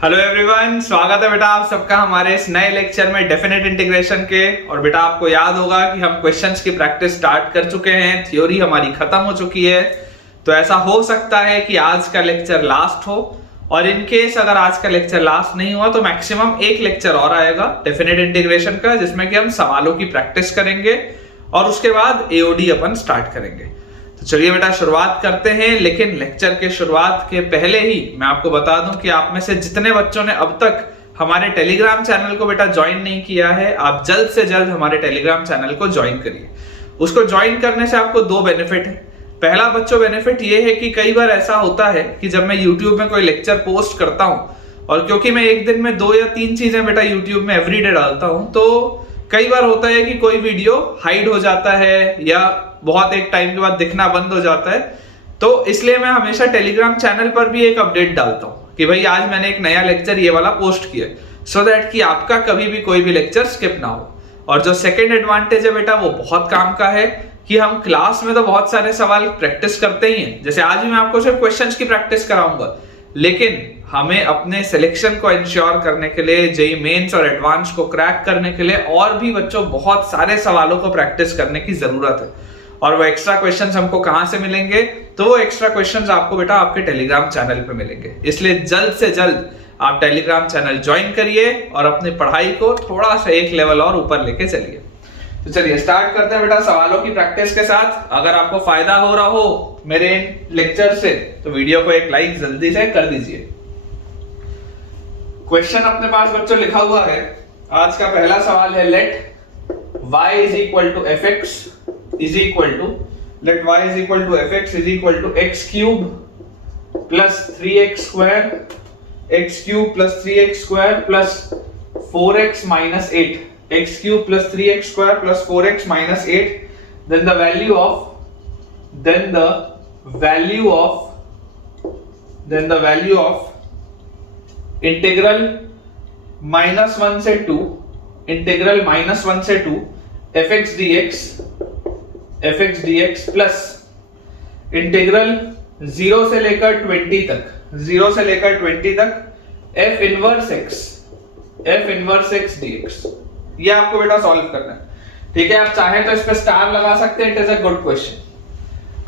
Hello everyone, स्वागत है बेटा आप सबका हमारे इस नए लेक्चर में डेफिनेट इंटीग्रेशन के। और बेटा आपको याद होगा कि हम क्वेश्चंस की प्रैक्टिस स्टार्ट कर चुके हैं, थ्योरी हमारी खत्म हो चुकी है। तो ऐसा हो सकता है कि आज का लेक्चर लास्ट हो, और इन केस अगर आज का लेक्चर लास्ट नहीं हुआ तो मैक्सिमम एक लेक्चर और आएगा डेफिनेट इंटीग्रेशन का, जिसमें कि हम सवालों की प्रैक्टिस करेंगे और उसके बाद एओडी अपन स्टार्ट करेंगे। तो चलिए बेटा शुरुआत करते हैं। लेकिन लेक्चर के शुरुआत के पहले ही मैं आपको बता दूं कि आप में से जितने बच्चों ने अब तक हमारे टेलीग्राम चैनल को बेटा ज्वाइन नहीं किया है, आप जल्द से जल्द हमारे टेलीग्राम चैनल को ज्वाइन करिए। उसको ज्वाइन करने से आपको दो बेनिफिट है। पहला बच्चों बेनिफिट ये है कि कई बार ऐसा होता है कि जब मैं यूट्यूब में कोई लेक्चर पोस्ट करता हूं, और क्योंकि मैं एक दिन में 2 या 3 चीजें बेटा यूट्यूब में एवरीडे डालता हूं, तो कई बार होता है कि कोई वीडियो हाइड हो जाता है या बहुत एक टाइम के बाद दिखना बंद हो जाता है। तो इसलिए मैं हमेशा टेलीग्राम चैनल पर भी एक अपडेट डालता हूं कि भाई आज मैंने एक नया लेक्चर ये वाला पोस्ट किया, सो दैट कि आपका कभी भी कोई भी लेक्चर स्किप ना हो। और जो सेकंड एडवांटेज है बेटा वो बहुत काम का है कि हम क्लास में तो बहुत सारे सवाल प्रैक्टिस करते ही हैं, जैसे आज भी मैं आपको सिर्फ क्वेश्चंस की प्रैक्टिस कराऊंगा, लेकिन हमें अपने सिलेक्शन को इंश्योर करने के लिए, जेईई मेंस और एडवांस को क्रैक करने के लिए और भी बच्चों बहुत सारे सवालों को प्रैक्टिस करने की जरूरत है। और वो एक्स्ट्रा क्वेश्चंस हमको कहां से मिलेंगे? तो वो एक्स्ट्रा क्वेश्चंस आपको बेटा आपके टेलीग्राम चैनल पे मिलेंगे। इसलिए जल्द से जल्द आप टेलीग्राम चैनल ज्वाइन करिए और अपनी पढ़ाई को थोड़ा सा एक लेवल और ऊपर लेके चलिए। तो चलिए स्टार्ट करते हैं बेटा सवालों की प्रैक्टिस के साथ। अगर आपको फायदा हो रहा हो मेरे लेक्चर से तो वीडियो को एक लाइक जल्दी से कर दीजिए। क्वेश्चन अपने पास बच्चों लिखा हुआ है। आज का पहला सवाल है, late y is equal to fx is equal to let y is equal to fx is equal to x cube plus 3x square x cube plus 3x square plus 4x minus 8 x cube plus 3x square plus 4x minus 8, then the value of integral -1 से 2 fx dx plus integral 0 से लेकर 20 तक f inverse x dx, ये आपको बेटा solve करना है। ठीक है, आप चाहें तो इस पे स्टार लगा सकते हैं, it is a good question.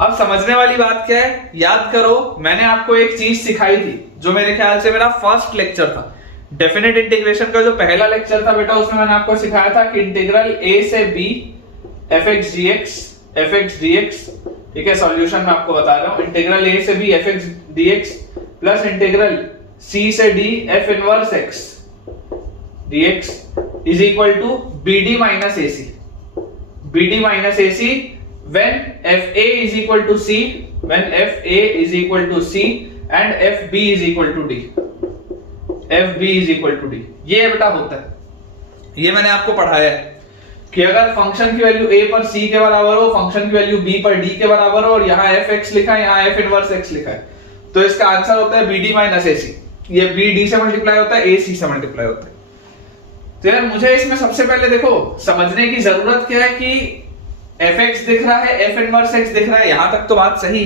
अब समझने वाली बात क्या है, याद करो मैंने आपको एक चीज सिखाई थी जो मेरे ख्याल से मेरा फर्स्ट लेक्चर था। डेफिनेट इंटीग्रेशन का जो पहला लेक्चर था बेटा, उसमें मैंने आपको सिखाया था कि इंटीग्रल a से b fx dx, ठीक है, सॉल्यूशन मैं आपको बता रहा हूं। इंटीग्रल a से b fx dx plus integral c से d f inverse x dx is equal to bd minus ac when fa is equal to c and fb is equal to d। ये बेटा होता है, ये मैंने आपको पढ़ाया है कि अगर फंक्शन की वैल्यू a पर c के बराबर हो, फंक्शन की वैल्यू b पर d के बराबर हो, और यहाँ fx लिखा है, यहाँ f इनवर्स x लिखा है, तो इसका आंसर होता है bd माइनस ac। ये b d से मल्टीप्लाई होता है, ac से मल्टीप्लाई होता है। तो यार मुझे इसमें सबसे पहले देखो समझने की जरूरत क्या है कि fx दिख रहा है, f इनवर्स x दिख रहा है, यहां तक तो बात सही।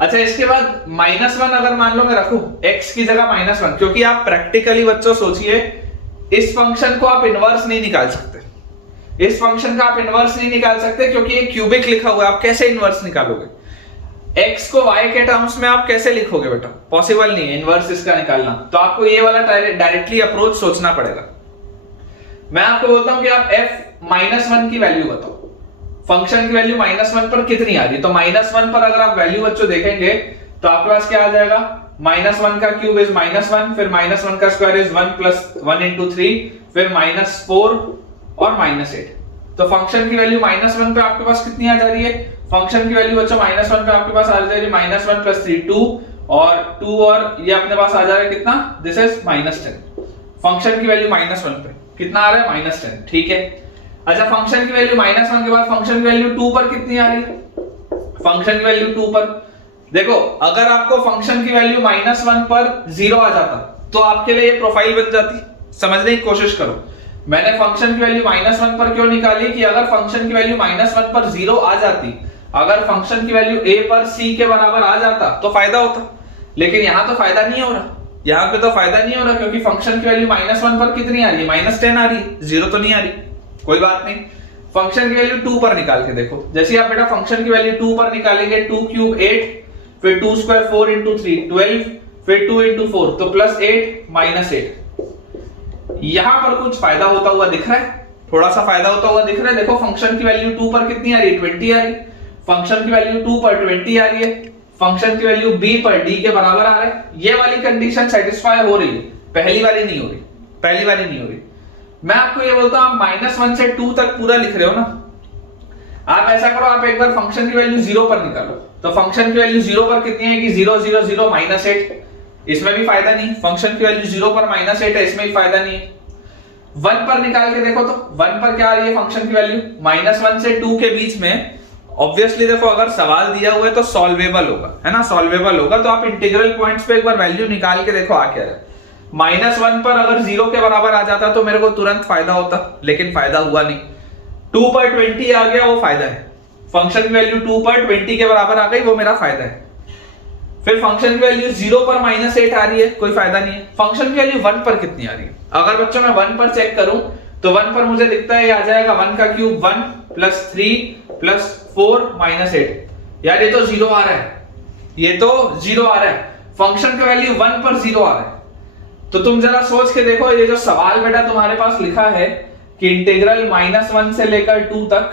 अच्छा, इसके बाद -1 अगर मान लो मैं रखूं x की जगह -1, क्योंकि आप प्रैक्टिकली बच्चों सोचिए इस फंक्शन को आप इनवर्स नहीं निकाल सकते, इस फंक्शन का आप इनवर्स नहीं निकाल सकते क्योंकि ये क्यूबिक लिखा हुआ है। आप कैसे इनवर्स निकालोगे? x को y के टर्म्स में आप कैसे लिखोगे बेटा? पॉसिबल नहीं है इनवर्स इसका निकालना। तो आपको ये वाला डायरेक्टली अप्रोच सोचना पड़ेगा। मैं आपको बोलता हूं कि आप f -1 की वैल्यू बताओ, फंक्शन की वैल्यू -1 पर कितनी आ रही है। तो -1 पर अगर आप वैल्यू बच्चों देखेंगे तो आपके पास क्या आ जाएगा, -1 का क्यूब इज -1, फिर -1 का स्क्वायर इज 1 प्लस 1 इंटू 3, फिर -4 और -8। तो फंक्शन की वैल्यू -1 पे आपके पास कितनी आ जा रही है? फंक्शन की वैल्यू बच्चों -1 पे आपके पास आ जा रही है -1 प्लस 3 2, और 2 और ये अपने पास आ जा रहा है कितना, दिस इज -10। फंक्शन की वैल्यू -1 पे कितना आ रहा है, -10। ठीक है, अच्छा फंक्शन की वैल्यू -1 के बाद फंक्शन की वैल्यू 2 पर कितनी आ रही है? फंक्शन की वैल्यू 2 पर देखो, अगर आपको फंक्शन की वैल्यू -1 पर 0 आ जाता तो आपके लिए ये प्रोफाइल बन जाती। समझने की कोशिश करो, मैंने फंक्शन की वैल्यू -1 पर क्यों निकाली कि अगर फंक्शन की वैल्यू -1 पर 0 आ जाती, अगर फंक्शन की वैल्यू a पर c के बराबर आ जाता तो फायदा होता, लेकिन यहां तो फायदा नहीं हो रहा। यहाँ पे तो फायदा नहीं हो रहा क्योंकि फंक्शन की वैल्यू -1 पर कितनी आ रही है, -10 आ रही है, 0 तो नहीं आ रही। कोई बात नहीं, फंक्शन की वैल्यू 2 पर निकाल के देखो। जैसे आप बेटा फंक्शन की वैल्यू 2 पर निकालेंगे, 2 क्यूब 8, फिर 2 स्क्वायर 4 इंटू 3 12, फिर 2 इंटू 4 तो +8 -8। यहां पर कुछ फायदा होता हुआ दिख रहा है, थोड़ा सा फायदा होता हुआ दिख रहा है। देखो फंक्शन की वैल्यू 2 पर कितनी आ रही है, 20 आ रही है। फंक्शन की वैल्यू 2 पर 20 आ रही है, फंक्शन की वैल्यू b पर d के बराबर आ रहा है। ये वाली कंडीशन सेटिस्फाई हो रही है, पहली वाली नहीं हो रही, पहली वाली नहीं हो रही। मैं आपको ये बोलता हूं आप -1 से 2 तक पूरा लिख रहे हो ना, आप ऐसा करो, आप एक बार फंक्शन की वैल्यू 0 पर निकालो। तो फंक्शन की वैल्यू 0 पर कितनी है कि 0 0 0 -8, इसमें भी फायदा नहीं। फंक्शन की वैल्यू 0 पर -8 है, इसमें भी फायदा नहीं है। 1 पर निकाल के देखो तो 1 पर क्या आ रही है फंक्शन की वैल्यू, -1 से 2 के बीच में। ऑब्वियसली देखो अगर सवाल दिया हुआ है तो सॉल्वेबल होगा, है ना, सॉल्वेबल होगा। तो आप इंटीग्रल पॉइंट्स पे एक बार वैल्यू निकाल के देखो आ क्या है। -1 पर अगर 0 के बराबर आ जाता तो मेरे को तुरंत फायदा होता, लेकिन फायदा हुआ नहीं। 2 पर 20 आ गया, वो फायदा है। फंक्शन की वैल्यू 2 पर 20 के बराबर आ गई, वो मेरा फायदा है। फिर फंक्शन की वैल्यू 0 पर -8 आ रही है, कोई फायदा नहीं है। फंक्शन की वैल्यू 1 पर कितनी आ रही है, अगर बच्चों मैं 1 पर चेक करूं तो 1 पर मुझे दिखता है ये आ जाएगा 1 का क्यूब 1 + 3 + 4 -8। यार ये तो 0 आ रहा है, ये तो 0 आ रहा है। फंक्शन की वैल्यू 1 पर 0 आ रहा है। तो तुम जरा सोच के देखो, ये जो सवाल बेटा तुम्हारे पास लिखा है कि इंटीग्रल -1 से लेकर 2 तक,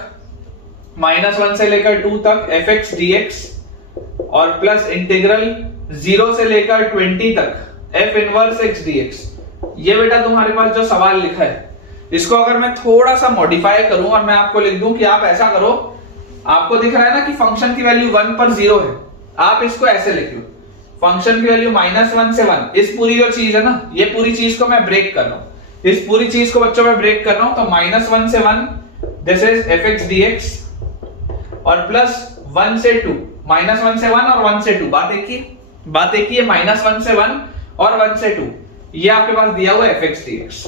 -1 से लेकर 2 तक fx dx और प्लस इंटीग्रल 0 से लेकर 20 तक f इनवर्स x dx, ये बेटा तुम्हारे पास जो सवाल लिखा है, इसको अगर मैं थोड़ा सा मॉडिफाई करूं और मैं आपको लिख दूं कि आप ऐसा करो, आपको दिख रहा है ना कि फंक्शन की वैल्यू 1 पर 0 है, आप इसको ऐसे लिख लो, फंक्शन की वैल्यू -1 से 1। इस पूरी जो चीज है ना, ये पूरी चीज को मैं ब्रेक कर रहा हूं, इस पूरी चीज को बच्चों मैं ब्रेक कर रहा हूं। तो -1 से 1 दिस इज fx dx और प्लस 1 से 2, -1 से 1 और 1 से 2, बात एक ही है। -1 से 1 और 1 से 2, ये आपके पास दिया हुआ है fx dx,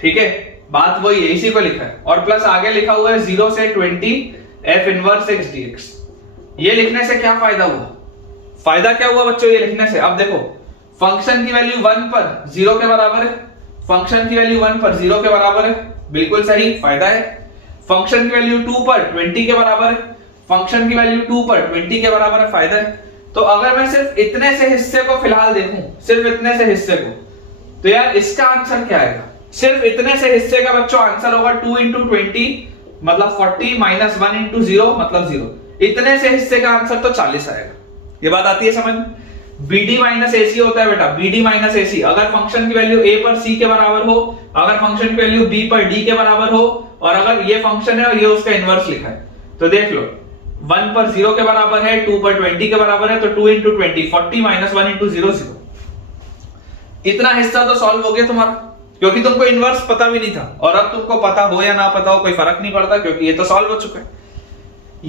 ठीक है, बात वही है, इसी को लिखा है। और प्लस आगे लिखा हुआ है 0 से 20 f इनवर्स x dx। ये लिखने से क्या फायदा हुआ, फायदा क्या हुआ बच्चों ये लिखने से? अब देखो फंक्शन की वैल्यू 1 पर 0 के बराबर है, फंक्शन की वैल्यू 1 पर 0 के बराबर है, बिल्कुल सही, फायदा है। फंक्शन की वैल्यू 2 पर 20 के बराबर है, फंक्शन की वैल्यू 2 पर 20 के बराबर है, फायदा है। तो अगर मैं सिर्फ इतने से हिस्से को फिलहाल देखूं, सिर्फ इतने से हिस्से को, तो यार इसका आंसर क्या आएगा? सिर्फ इतने से हिस्से का बच्चों आंसर होगा 2 × 20 मतलब 40 -1 × 0 मतलब 0। इतने से हिस्से का आंसर तो 40 आएगा। ये बात आती है समझ? BD - AC होता है बेटा, BD - AC। अगर फंक्शन की वैल्यू A पर C के बराबर हो, अगर फंक्शन की वैल्यू B पर D के बराबर हो, और अगर ये फंक्शन है और ये उसका इनवर्स लिखा है, तो देख लो 1 पर 0 के बराबर है, 2 पर 20 के बराबर है, तो 2 × 20 40 -1 × 0 0। इतना हिस्सा तो सॉल्व हो गया तुम्हारा, क्योंकि तुमको इनवर्स पता भी नहीं था, और अब तुमको पता हो या ना पता हो कोई फर्क नहीं पड़ता, क्योंकि ये तो सॉल्व हो चुका है।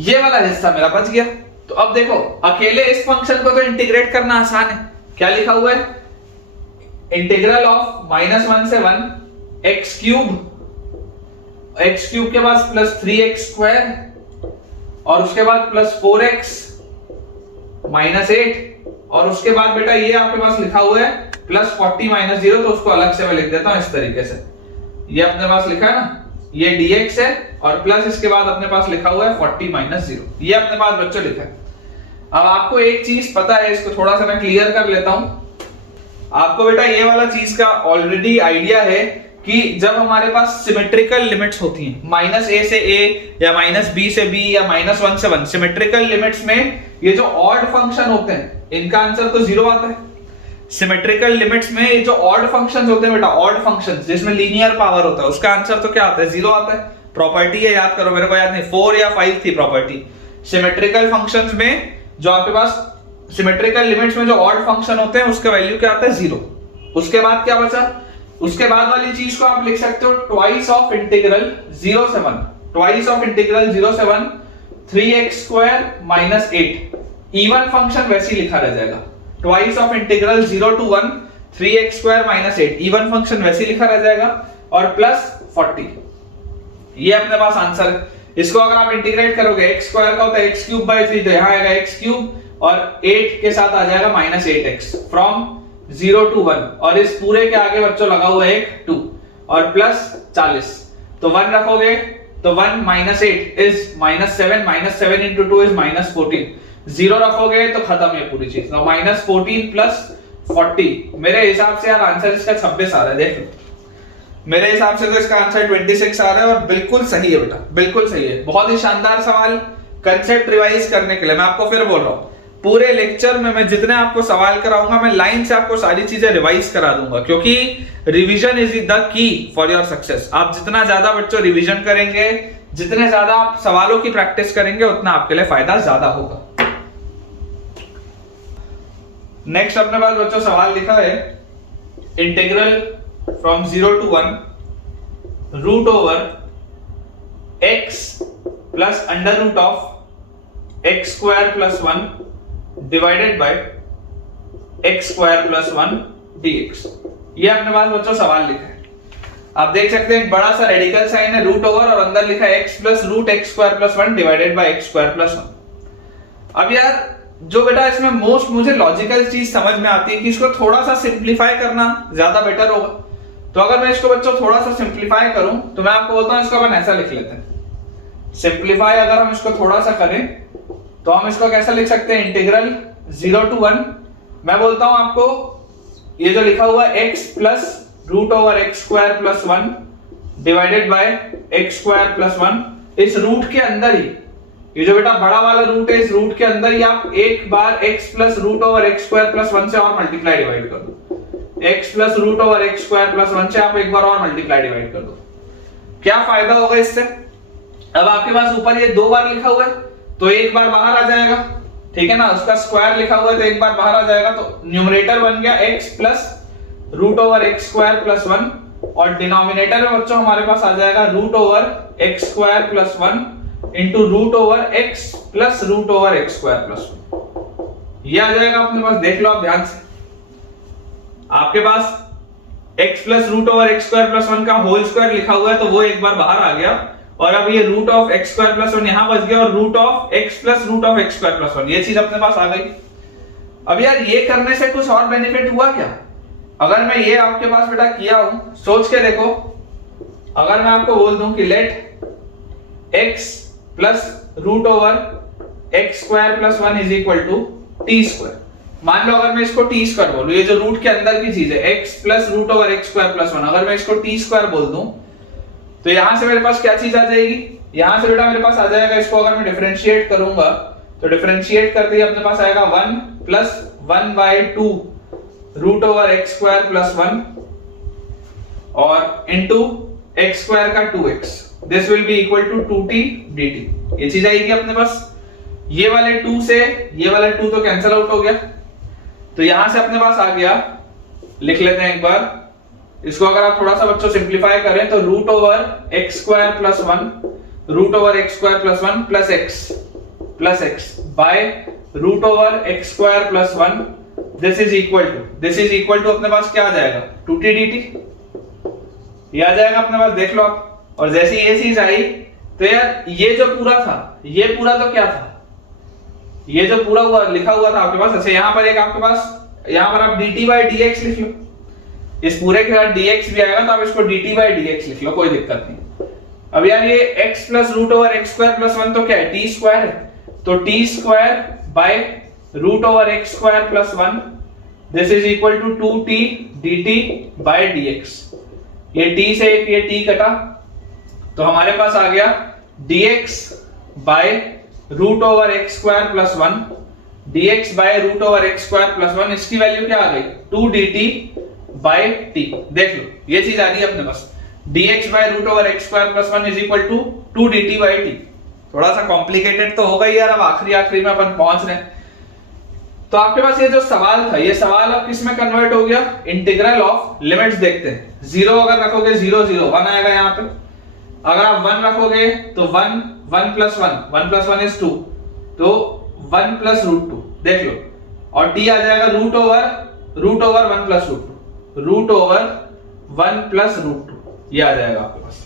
ये वाला हिस्सा मेरा बच गया। तो अब देखो अकेले इस फंक्शन को तो इंटीग्रेट करना आसान है। क्या लिखा हुआ है? इंटीग्रल ऑफ -1 से 1 x क्यूब के बाद प्लस 3x² और उसके बाद प्लस 4x -8 और उसके बाद बेटा ये आपके पास लिखा हुआ है प्लस 40 -0, तो उसको अलग से मैं लिख देता हूं इस तरीके से। ये अपने पास लिखा है ना, ये dx है और प्लस इसके बाद अपने पास लिखा हुआ है 40 -0, ये अपने पास बच्चों लिखा है। अब आपको एक चीज पता है, इसको थोड़ा सा मैं क्लियर कर लेता हूं। आपको बेटा ये वाला चीज का ऑलरेडी आइडिया है कि जब हमारे पास सिमेट्रिकल लिमिट्स होती हैं, -a से a या -b से b या -1 से 1, सिमेट्रिकल लिमिट्स में ये जो ऑड फंक्शन होते हैं इनका आंसर तो 0 आता है। सिमेट्रिकल लिमिट्स में ये जो ऑड फंक्शंस होते हैं बेटा, ऑड फंक्शंस जिसमें लीनियर पावर होता है, उसका आंसर तो क्या आता है? 0 आता है। प्रॉपर्टी है, याद करो, मेरे को याद नहीं 4 या 5 थी प्रॉपर्टी। सिमेट्रिकल फंक्शंस में जो आपके पास सिमेट्रिकल लिमिट्स में जो ऑड फंक्शन होते हैं उसका वैल्यू क्या आता है? 0। उसके बाद क्या बचा? उसके बाद वाली चीज को आप लिख सकते हो ट्वाइस ऑफ इंटीग्रल 0 से 1, ट्वाइस ऑफ इंटीग्रल 0 से 1 3x² - 8। इवन फंक्शन वैसे ही लिखा रह जाएगा, twice of integral 0 to 1 3x² - 8, even function वैसे ही लिखा रह जाएगा, और प्लस 40। ये अपने पास आंसर है। इसको अगर आप इंटीग्रेट करोगे, x² का होता है x³ / 3, तो यहां आएगा x³ और 8 के साथ आ जाएगा -8x। फ्रॉम 0 to 1 और इस पूरे के आगे बच्चों लगा हुआ है एक 2 और प्लस 40, तो 1 रखोगे तो 1 माइनस 8 इज -7, -7 into 2 इज -14, 0 रखोगे तो खत्म है पूरी चीज। तो -14 प्लस 40, मेरे हिसाब से यार आंसर इसका 26 आ रहा है। देख लो, मेरे हिसाब से तो इसका आंसर 26 आ रहा है और बिल्कुल सही है बेटा, बिल्कुल सही है। बहुत ही शानदार सवाल, कंसेप्ट रिवाइज करने के लिए मैं आपको फिर बोल रहा हूँ, पूरे लेक्चर में मैं जितने आपको सवाल कराऊंगा मैं लाइन से आपको सारी चीजें रिवाइज करा दूंगा, क्योंकि revision is the key for your success. आप जितना ज्यादा बच्चों रिवीजन करेंगे, जितने ज्यादा आप सवालों की प्रैक्टिस करेंगे, उतना आपके लिए फायदा ज्यादा होगा। नेक्स्ट अपने पास बच्चों सवाल लिखा है, integral from 0 to 1 root over x plus under root of x square plus 1 divided by x square plus 1 dx। ये अपने पास बच्चों सवाल लिखा है, आप देख सकते हैं एक बड़ा सा रेडिकल साइन है रूट ओवर और अंदर लिखा है x plus root x square plus 1 divided by x square plus 1। अब यार जो बेटा इसमें मोस्ट मुझे लॉजिकल चीज समझ में आती है कि इसको थोड़ा सा सिंप्लीफाई करना ज्यादा बेटर होगा। तो अगर मैं इसको बच्चों थोड़ा सा सिंप्लीफाई करूं तो मैं आपको बोलता हूं इसको अपन ऐसा लिख लेते हैं। सिंप्लीफाई अगर हम इसको थोड़ा सा करें तो हम इसको कैसा लिख सकते हैं, इंटीग्रल 0 to 1, मैं बोलता हूं आपको ये जो लिखा हुआ x plus root over x square plus 1 divided by x square plus 1, इस रूट के अंदर ही ये जो बेटा बड़ा वाला रूट है, इस रूट के अंदर ही आप एक बार x plus root over x square plus 1 से और मल्टीप्लाई डिवाइड कर दो। x plus root over x square plus 1 से आप एक बार और मल्टीप्लाई डिवाइड कर दो। क्या फायदा होगा इससे, अब आपके पास ऊपर ये 2 बार लिखा हुआ है तो एक बार बाहर आ जाएगा, ठीक है ना, उसका स्क्वायर लिखा हुआ है तो एक बार बाहर आ जाएगा, तो न्यूमरेटर बन गया x plus root over x square plus 1 और डिनोमिनेटर में बच्चों हमारे पास आ जाएगा root over x square plus 1 into root over x plus root over x square plus 1। ये आ जाएगा अपने पास, देख लो आप ध्यान से, आपके पास x plus root over x square plus 1 का होल स्क्वायर लिखा हुआ है तो वो एक बार बाहर आ गया और अब ये root of x square plus 1 यहां बच गया और root of x plus root of x square plus 1, ये चीज अपने पास आ गई। अब यार ये करने से कुछ और बेनिफिट हुआ क्या, अगर मैं ये आपके पास बेटा किया हूं, सोच के देखो, अगर मैं आपको बोल दूं कि let x plus root over x square plus 1 is equal to t square, मान लो अगर मैं इसको टी स्क्वायर बोलूं, ये जो रूट के अंदर की चीज है x plus root over x square plus 1, अगर मैं इसको टी स्क्वायर बोल दूं तो यहां से मेरे पास क्या चीज आ जाएगी, यहां से बेटा मेरे पास आ जाएगा, इसको अगर मैं डिफरेंशिएट करूंगा तो डिफरेंशिएट करते ही अपने पास आएगा 1 plus 1 by 2 root over x square plus 1 और इनटू x स्क्वायर का 2x, this will be equal to 2t dt। ये चीज आएगी अपने पास, ये वाले 2 से ये वाला 2 तो कैंसिल आउट हो गया, तो यहां से अपने पास आ गया, लिख लेते हैं एक बार इसको, अगर आप थोड़ा सा बच्चों सिंप्लीफाई करें तो root over x square plus 1 root over x square plus 1 plus x by root over x square plus 1, this is equal to अपने पास क्या आ जाएगा, 2t dt, ये आ जाएगा अपने पास, देख लो आप। और जैसे ये चीज आई तो यार ये जो पूरा था, ये पूरा तो क्या था, ये जो पूरा हुआ लिखा हुआ था आपके पास, अच्छा यहाँ पर एक आपके पास, यहाँ पर आप dt by dx लिख लो, इस पूरे के साथ dx भी आएगा तो आप इसको dt by dx लिख लो, कोई दिक्कत नहीं। अब यार ये x plus root over x square plus 1 तो क्या है, t स्क्वायर है, तो t square by root over x square plus 1, this is equal to 2t dt by dx। ये t से एक ये t कटा तो हमारे पास आ गया dx by root over x square plus 1 dx by root over x square plus 1, इसकी वैल्यू क्या आ गई, 2 dt बाय t। देख लो ये चीज आ गई अपने पास, dx by root over x square plus 1 is equal to 2 dt by t। थोड़ा सा कॉम्प्लिकेटेड तो होगा ही यार, अब आखिरी में अपन पहुंच रहे हैं। तो आपके पास ये जो सवाल था, ये सवाल अब किस में कन्वर्ट हो गया, इंटीग्रल ऑफ लिमिट्स देखते हैं। 0 अगर रखोगे 0 0 1 आएगा यहाँ पे, अगर आप 1 रखोगे तो 1 1 प्लस 1 इज 2, तो 1 प्लस रूट 2, देख लो, और t आ जाएगा root over 1 plus root over 1 plus root 2, ये आ जाएगा आपके पास,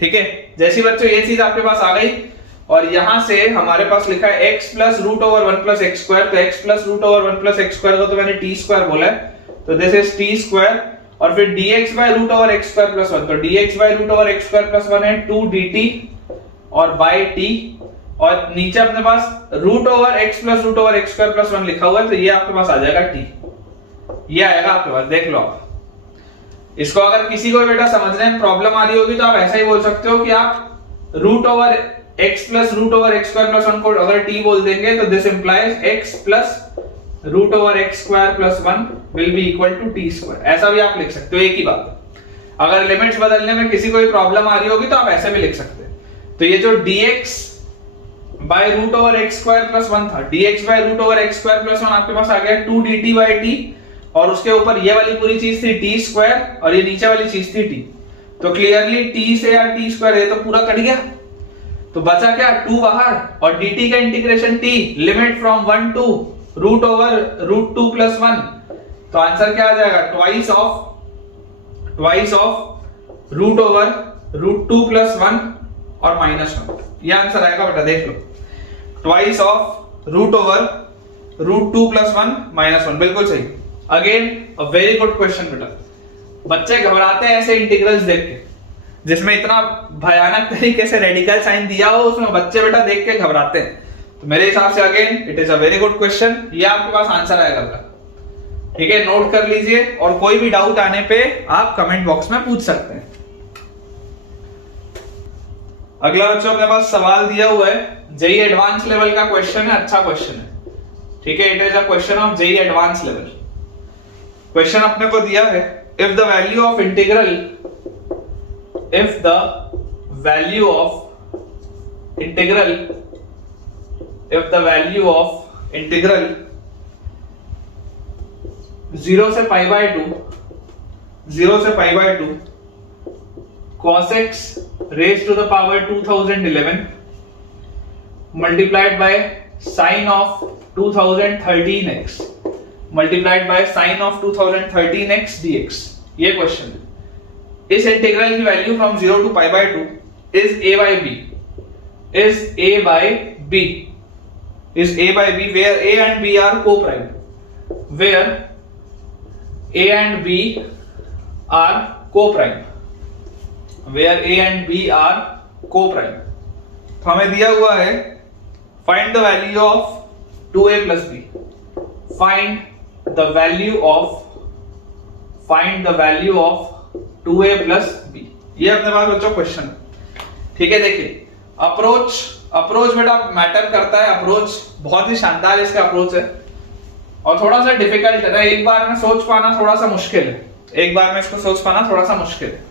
ठीक है। जैसी बच्चों ये चीज आपके पास आ गई और यहां से हमारे पास लिखा है x plus root over 1 plus x square, तो x plus root over 1 plus x square को तो मैंने t स्क्वायर बोला है, तो दिस इज टी स्क्वायर, और फिर dx by root over x square plus 1, तो dx by root over x square plus 1 है 2 dt और बाय t, और नीचे अपने पास root over x plus root over x square plus 1 लिखा हुआ है, तो ये आपके पास आ जाएगा t, ये आएगा आपके पास, देख लो आप। इसको अगर किसी को बेटा समझने में प्रॉब्लम आ रही होगी तो आप ऐसा ही बोल सकते हो कि आप root over x plus root over x square plus 1 को अगर t बोल देंगे तो this implies x plus root over x square plus 1 will be equal to t square, ऐसा भी आप लिख सकते हो, एक ही बात। अगर लिमिट्स बदलने में किसी को भी प्रॉब्लम आ रही होगी तो आप ऐसे भी लिख सकते हैं। तो ये जो dx by root over x square plus 1 था, dx by root over x square plus 1 आपके पास आ गया 2 dt बाय t, और उसके ऊपर ये वाली पूरी चीज थी टी स्क्वायर और ये नीचे वाली चीज थी टी, तो क्लियरली टी से यार टी स्क्वायर ये तो पूरा कट गया, तो बचा क्या 2 बाहर, और dt का integration t limit from 1 to root over root 2 plus 1, तो आंसर क्या आ जाएगा twice of root over root 2 plus 1 और माइनस 1, ये आंसर आएगा बेटा, देख लो, twice of root over root 2 plus 1 minus 1, बिल्कुल सही। Again a very good question बेटा। बच्चे घबराते हैं ऐसे इंटीग्रल्स देख के, जिसमें इतना भयानक तरीके से रेडिकल साइन दिया हो, उसमें बच्चे बेटा देख के घबराते हैं। तो मेरे हिसाब से again it is a very good question, ये आपके पास आंसर आएगा बेटा, ठीक है, नोट कर लीजिए, और कोई भी डाउट आने पे आप कमेंट बॉक्स में पूछ सकते हैं। अगला बच्चों अपने पास सवाल दिया हुआ है, जेई एडवांस लेवल का क्वेश्चन है, अच्छा क्वेश्चन है, ठीक है, it is a question of JEE advance level. Question अपने को दिया है, if the value of integral, if the value of integral, if the value of integral 0 से पाई बाय 2, 0 से pi by 2 cos x raised to the power 2011 multiplied by sin of 2013x multiplied by sin of 2013x dx, ये question है। इस integral की value from 0 to pi by 2 is a by b, is a by b, is a by b where a and b are co-prime, where a and b are co-prime, where a and b are co-prime। तो हमें दिया हुआ है find the value of 2a plus b, find the value of 2a plus b, ये अपने पास बच्चों question है, ठीक है। देखिए अप्रोच बेटा मैटर करता है, अप्रोच बहुत ही शानदार इसका अप्रोच है और थोड़ा सा डिफिकल्ट है, एक बार में सोच पाना थोड़ा सा मुश्किल है, एक बार में इसको सोच पाना थोड़ा सा मुश्किल है।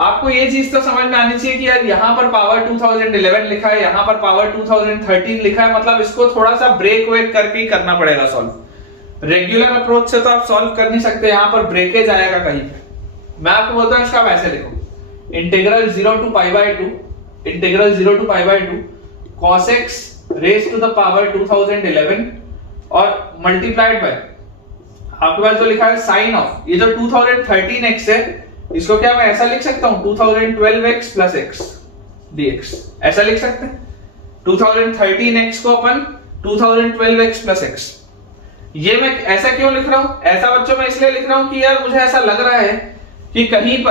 आपको ये चीज तो समझ में आनी चाहिए कि यार यहाँ पर पावर 2011 लिखा है, यहाँ पर पावर 2013 लिखा है, मतलब इसको थोड़ा सा ब्रेक वेक करके ही करना पड़ेगा सॉल्व। रेगुलर अप्रोच से तो आप सॉल्व कर नहीं सकते, यहाँ पर ब्रेकेज आएगा कहीं पे। मैं आपको बोलता हूँ इसका वैसे लिखो, integral 0 to pi by 2, integral 0 to pi by 2 cos x raise to the power 2011 और मल्टीप्लाइड बाय आपके पास जो लिखा है साइन ऑफ, ये जो 2013x है इसको क्या मैं ऐसा लिख सकता हूं 2012x प्लस x dx, ऐसा लिख सकते हैं 2013x को अपन 2012x प्लस x। ये मैं ऐसा क्यों लिख रहा हूं, ऐसा बच्चों मैं इसलिए लिख रहा हूं कि यार मुझे ऐसा लग रहा है कि कहीं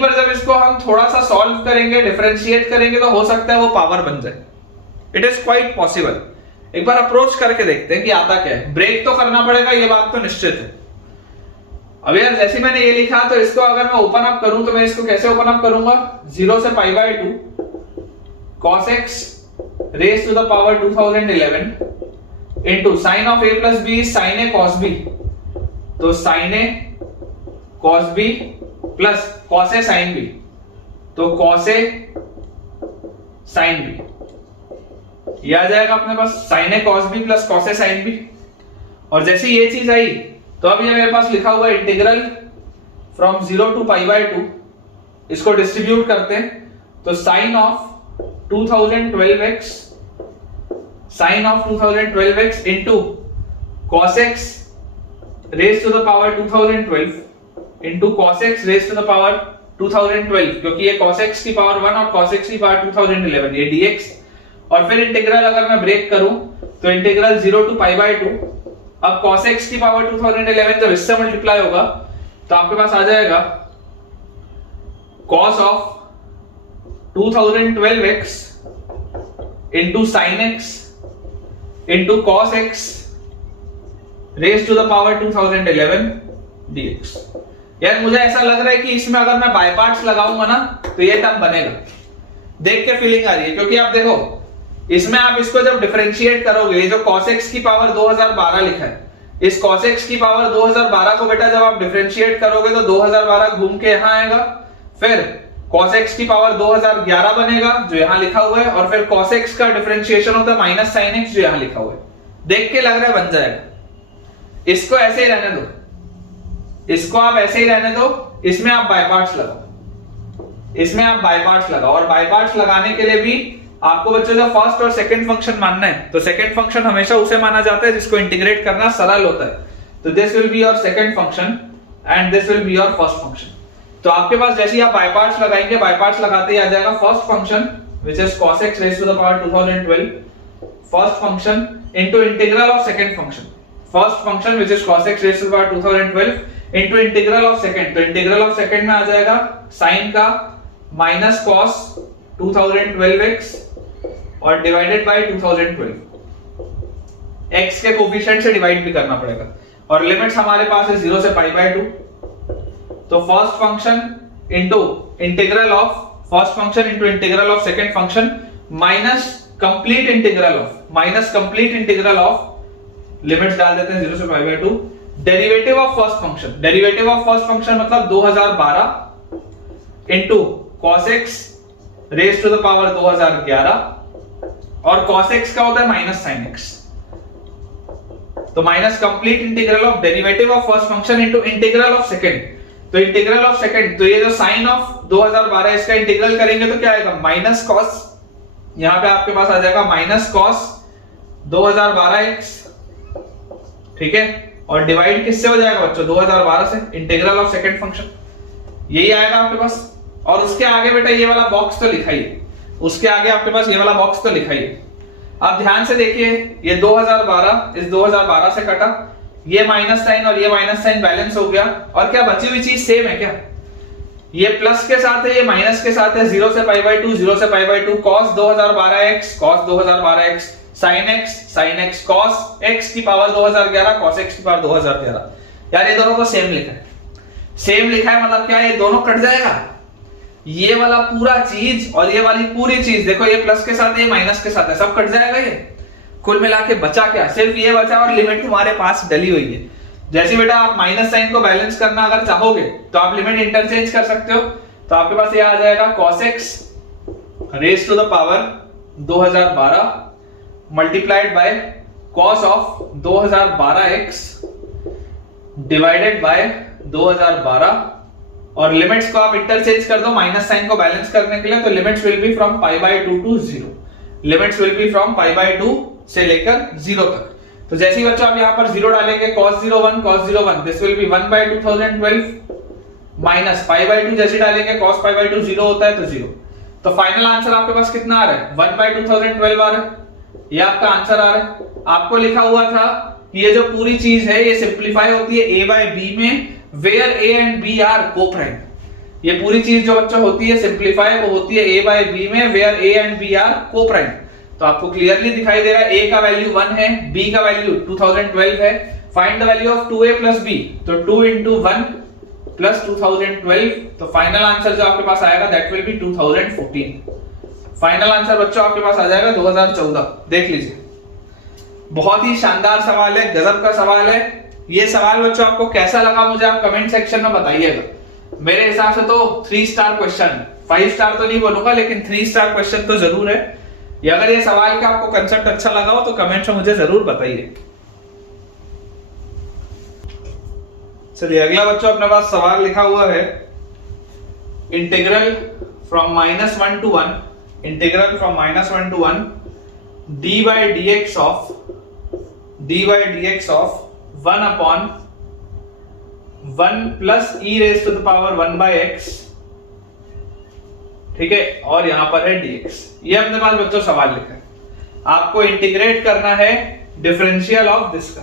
पर जब इसको हम थोड़ा सा सॉल्व करेंगे, डिफरेंशिएट करेंगे, तो हो सकता है वो पावर बन जाए। It is quite possible. एक बार अप्रोच करके देखते हैं कि आता क्या है। ब्रेक तो करना पड़ेगा, ये बात तो निश्चित है। अब यार जैसे मैंने ये लिखा, तो इसको अगर मैं ओपन अप करूं तो मैं इसको कैसे ओपन अप करूंगा, 0 से pi by 2 cos x raise to the power 2011 into sine of a plus b sin a cos b, तो sin a cos b plus cos a sin b, तो cos a sin b, ये आ जाएगा अपने पास sin a cos b plus cos a sin b। और जैसे ये चीज आई तो अब ये मेरे पास लिखा हुआ integral from 0 to pi by 2, इसको डिस्ट्रीब्यूट करते हैं तो sine of 2012x, sine of 2012x into cos x raise to the power 2012 into cos x raise to the power 2012, क्योंकि ये cos x की पावर 1 और cos x की power 2011, ये dx। और फिर इंटीग्रल अगर मैं ब्रेक करूं तो इंटीग्रल 0 टू पाई बाय 2 अब cos x की पावर 2011 जब इससे मल्टीप्लाई होगा तो आपके पास आ जाएगा cos of 2012x into sine x into cos x raise to the power 2011 dx। यार मुझे ऐसा लग रहा है कि इसमें अगर मैं बाय पार्ट्स लगाऊंगा ना तो ये टर्म बनेगा। देख के फीलिंग आ रही है, क्योंकि आप देखो इसमें आप इसको जब डिफरेंशिएट करोगे, ये जो cos x की पावर 2012 लिखा है, इस cos x की पावर 2012 को बेटा जब आप डिफरेंशिएट करोगे तो 2012 घूम के यहां आएगा, फिर cos x की पावर 2011 बनेगा जो यहां लिखा हुआ है, और फिर cos x का डिफरेंशिएशन होता है माइनस sin x जो यहां लिखा हुआ है। देख के लग रहा है बन जाएगा। इसको ऐसे ही रहने दो, इसको आप ऐसे ही रहने दो, इसमें आप बाय पार्ट्स लगाओ, इसमें आप बाय पार्ट्स लगाओ। और बाय पार्ट्स लगाने के लिए भी आपको बच्चों जो फर्स्ट और सेकंड फंक्शन मानना है, तो सेकंड फंक्शन हमेशा उसे माना जाता है जिसको इंटीग्रेट करना सरल होता है। तो this will be your second function and this will be your first function. तो आपके पास जैसे ही आप बाय पार्ट्स लगाएंगे, बाय पार्ट्स लगाते ही आ जाएगा first function which is cos x raise to the power 2012 first function into integral of second function, first function which is cos x raise to the power 2012 into integral of second. तो integral of second में आ जाएगा sin का minus cos 2012x और divided by 2012। x के coefficient से divide भी करना पड़ेगा, और लिमिट्स हमारे पास है 0 से π/2। तो first function into integral of first function into integral of second function minus complete integral of limits डाल देते हैं 0 से π/2, derivative of first function. Derivative of first function मतलब 2012 into cos x raise to the power 2011, और cos x का होता है minus sin x। तो minus complete integral of derivative of first function into integral of second. तो integral of second, तो ये जो sin ऑफ 2012 इसका इंटीग्रल करेंगे तो क्या आएगा, माइनस cos, यहां पे आपके पास आ जाएगा माइनस cos 2012x, ठीक है, और डिवाइड किससे हो जाएगा बच्चों, 2012 से, इंटीग्रल ऑफ सेकंड फंक्शन, यही आएगा आपके पास। और उसके आगे बेटा ये वाला बॉक्स तो लिखा ही है, उसके आगे आपके पास ये वाला बॉक्स तो लिखा ही है। अब ध्यान से देखिए, ये 2012 इस 2012 से कटा, ये माइनस साइन और ये माइनस साइन बैलेंस हो गया, और क्या बची हुई चीज सेम है क्या, ये प्लस के साथ है, ये माइनस के साथ है, 0 से π/2, 0 से π/2, cos 2012x, cos 2012x, sin x, cos x की पावर 2011, cos x की पावर 2011। यार ये दोनों तो सेम लिखा है, सेम लिखा है मतलब क्या, ये दोनों कट जाएगा, ये वाला पूरा चीज और ये वाली पूरी चीज, देखो ये प्लस के साथ है, ये माइनस के साथ है, सब कट जाएगा। ये कुल मिला के बचा क्या, सिर्फ ये बचा, और लिमिट तुम्हारे पास डली हुई है। जैसे बेटा आप माइनस साइन को बैलेंस करना अगर चाहोगे तो आप लिमिट इंटरचेंज कर सकते हो। तो आपके पास ये आ जाएगा cos x raise to the power 2012 multiplied by cos of 2012x divided by 2012, और लिमिट्स को आप इंटरचेंज कर दो माइनस साइन को बैलेंस करने के लिए। तो limits will be from π/2 to 0, limits will be from π/2 से लेकर 0 तक। तो जैसे ही बच्चों आप यहां पर 0 डालेंगे, cos 01 this will be 1/2012 minus π/2 जैसे डालेंगे cos π/2 0 होता है तो 0। तो फाइनल आंसर आपके पास कितना आ रहा है, 1/2012 आ रहा है, ये आपका आंसर आ रहा है। आपको लिखा हुआ था कि ये जो पूरी चीज है ये सिंपलीफाई होती है a/b में, where a and b are co-prime। ये पूरी चीज जो बच्चों होती है सिंपलीफाई, वो होती है a/b में, where a and b are co-prime। तो आपको क्लियरली दिखाई दे रहा है a का वैल्यू 1 है, b का वैल्यू 2012 है। Find the value of 2a plus b, तो 2 into 1 plus 2012, तो फाइनल आंसर जो आपके पास आएगा that will B 2014। Final answer बच्चों आपके पास आ जाएगा 2014। देख लीजिए, बहुत ही शानदार सवाल है, गजब का सवाल है। ये सवाल बच्चों आपको कैसा लगा मुझे आप कमेंट सेक्शन में बताइएगा। मेरे हिसाब से तो 3 स्टार क्वेश्चन, 5 स्टार तो नहीं बोलूंगा लेकिन 3 स्टार क्वेश्चन तो जरूर है। या अगर ये सवाल का आपको कंसेप्ट अच्छा लगा हो तो कमेंट में मुझे जरूर बताइए। चलिए अगला बच्चों अपने पास सवाल लिखा हुआ है, integral from -1 to 1, integral from -1 to 1 dy dx of 1 upon 1 plus e raised to the power 1/x, ठीक है, और यहां पर है dx। ये अपने पास बच्चों सवाल लिखा है, आपको इंटीग्रेट करना है डिफरेंशियल ऑफ दिस का।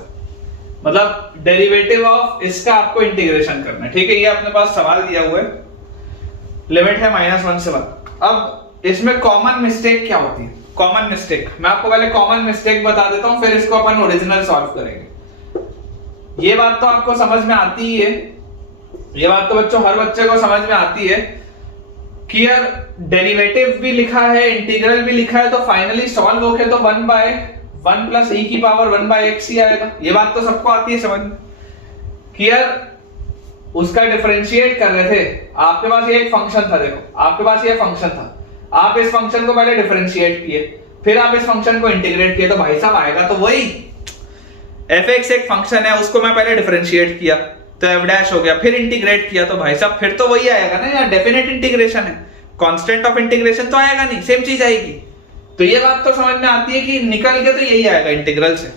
मतलब डेरिवेटिव ऑफ इसका आपको इंटीग्रेशन करना है, ठीक है। ये अपने पास सवाल दिया हुआ है, लिमिट है -1 से 1। अब इसमें कॉमन मिस्टेक क्या होती है? कॉमन मिस्टेक मैं आपको पहले कॉमन मिस्टेक बता देता हूं, फिर इसको अपन ओरिजिनल सॉल्व करेंगे। ये बात तो आपको समझ में आती ही है, ये बात तो बच्चों हर बच्चे को समझ में आती है कि यार डेरिवेटिव भी लिखा है, इंटीग्रल भी लिखा है, तो फाइनली सॉल्व होके तो 1/1 प्लस e की पावर 1/x ही आएगा। ये बात तो सबको आती है समझ में कि यार उसका डिफरेंशिएट कर रहे थे, आपके पास ये एक फंक्शन था, देखो आपके पास ये फंक्शन था, आप इस फंक्शन को पहले डिफरेंशिएट किए, फिर आप इस फंक्शन को इंटीग्रेट किए, तो भाई साहब आएगा तो वही। f(x) एक फंक्शन है, उसको मैं पहले डिफरेंशिएट किया तो f' हो गया, फिर इंटीग्रेट किया तो भाई साहब फिर तो वही आएगा ना यार, डेफिनेट इंटीग्रेशन है, कांस्टेंट ऑफ इंटीग्रेशन तो आएगा नहीं, सेम चीज आएगी। तो ये बात तो समझ में आती है कि निकल के तो यही आएगा इंटीग्रल से।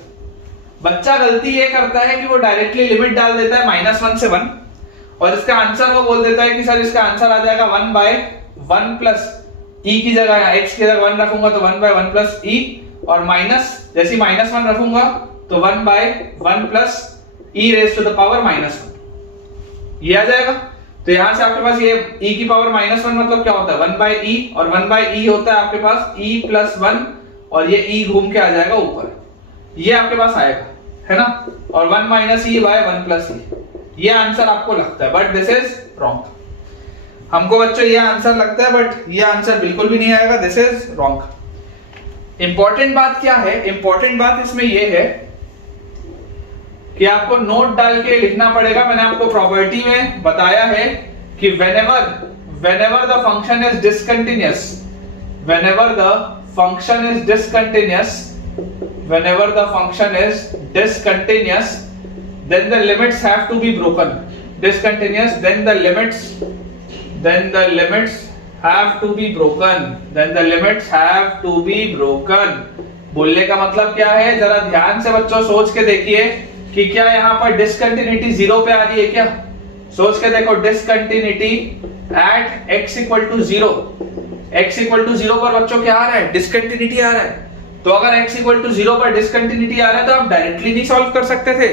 बच्चा गलती ये करता है कि वो डायरेक्टली लिमिट डाल देता है -1 से 1 और इसका आंसर वो बोल देता है कि सर इसका आंसर आ जाएगा 1/1 प्लस e की जगह x की जगह 1 रखूंगा तो 1/1 प्लस e, और माइनस जैसे -1 रखूंगा तो 1/1 plus e raise to the power -1, ये आ जाएगा। तो यहां से आपके पास ये e की पावर -1 मतलब क्या होता है 1/e, और 1/e होता है आपके पास e प्लस 1, और ये e घूम के आ जाएगा ऊपर, ये आपके पास आएगा, है ना। और 1 minus e by 1 plus e, ये आंसर आपको लगता है, बट दिस इज रॉन्ग। हमको बच्चों ये आंसर लगता है, बट ये आंसर बिल्कुल भी नहीं आएगा, दिस इज रॉन्ग। इंपॉर्टेंट बात क्या है? इंपॉर्टेंट बात इसमें ये है कि आपको नोट डाल के लिखना पड़ेगा। मैंने आपको प्रॉपर्टी में बताया है कि whenever the function is discontinuous, whenever the function is discontinuous, whenever the function is discontinuous, then the limits have to be broken. Discontinuous, then the limits have to be broken. Then the limits have to be broken. बोलने का मतलब क्या है? जरा ध्यान से बच्चों सोच के देखिए कि क्या यहाँ पर डिसकंटिन्यूटी 0 पे आ रही है क्या? सोच के देखो, discontinuity at x equal to 0, x equal to 0 पर बच्चों क्या आ रहा है? डिसकंटिन्यूटी आ रहा है। तो अगर x इक्वल टू 0 पर डिसकंटिन्यूटी आ रहा है तो आप डायरेक्टली नहीं सॉल्व कर सकते थे।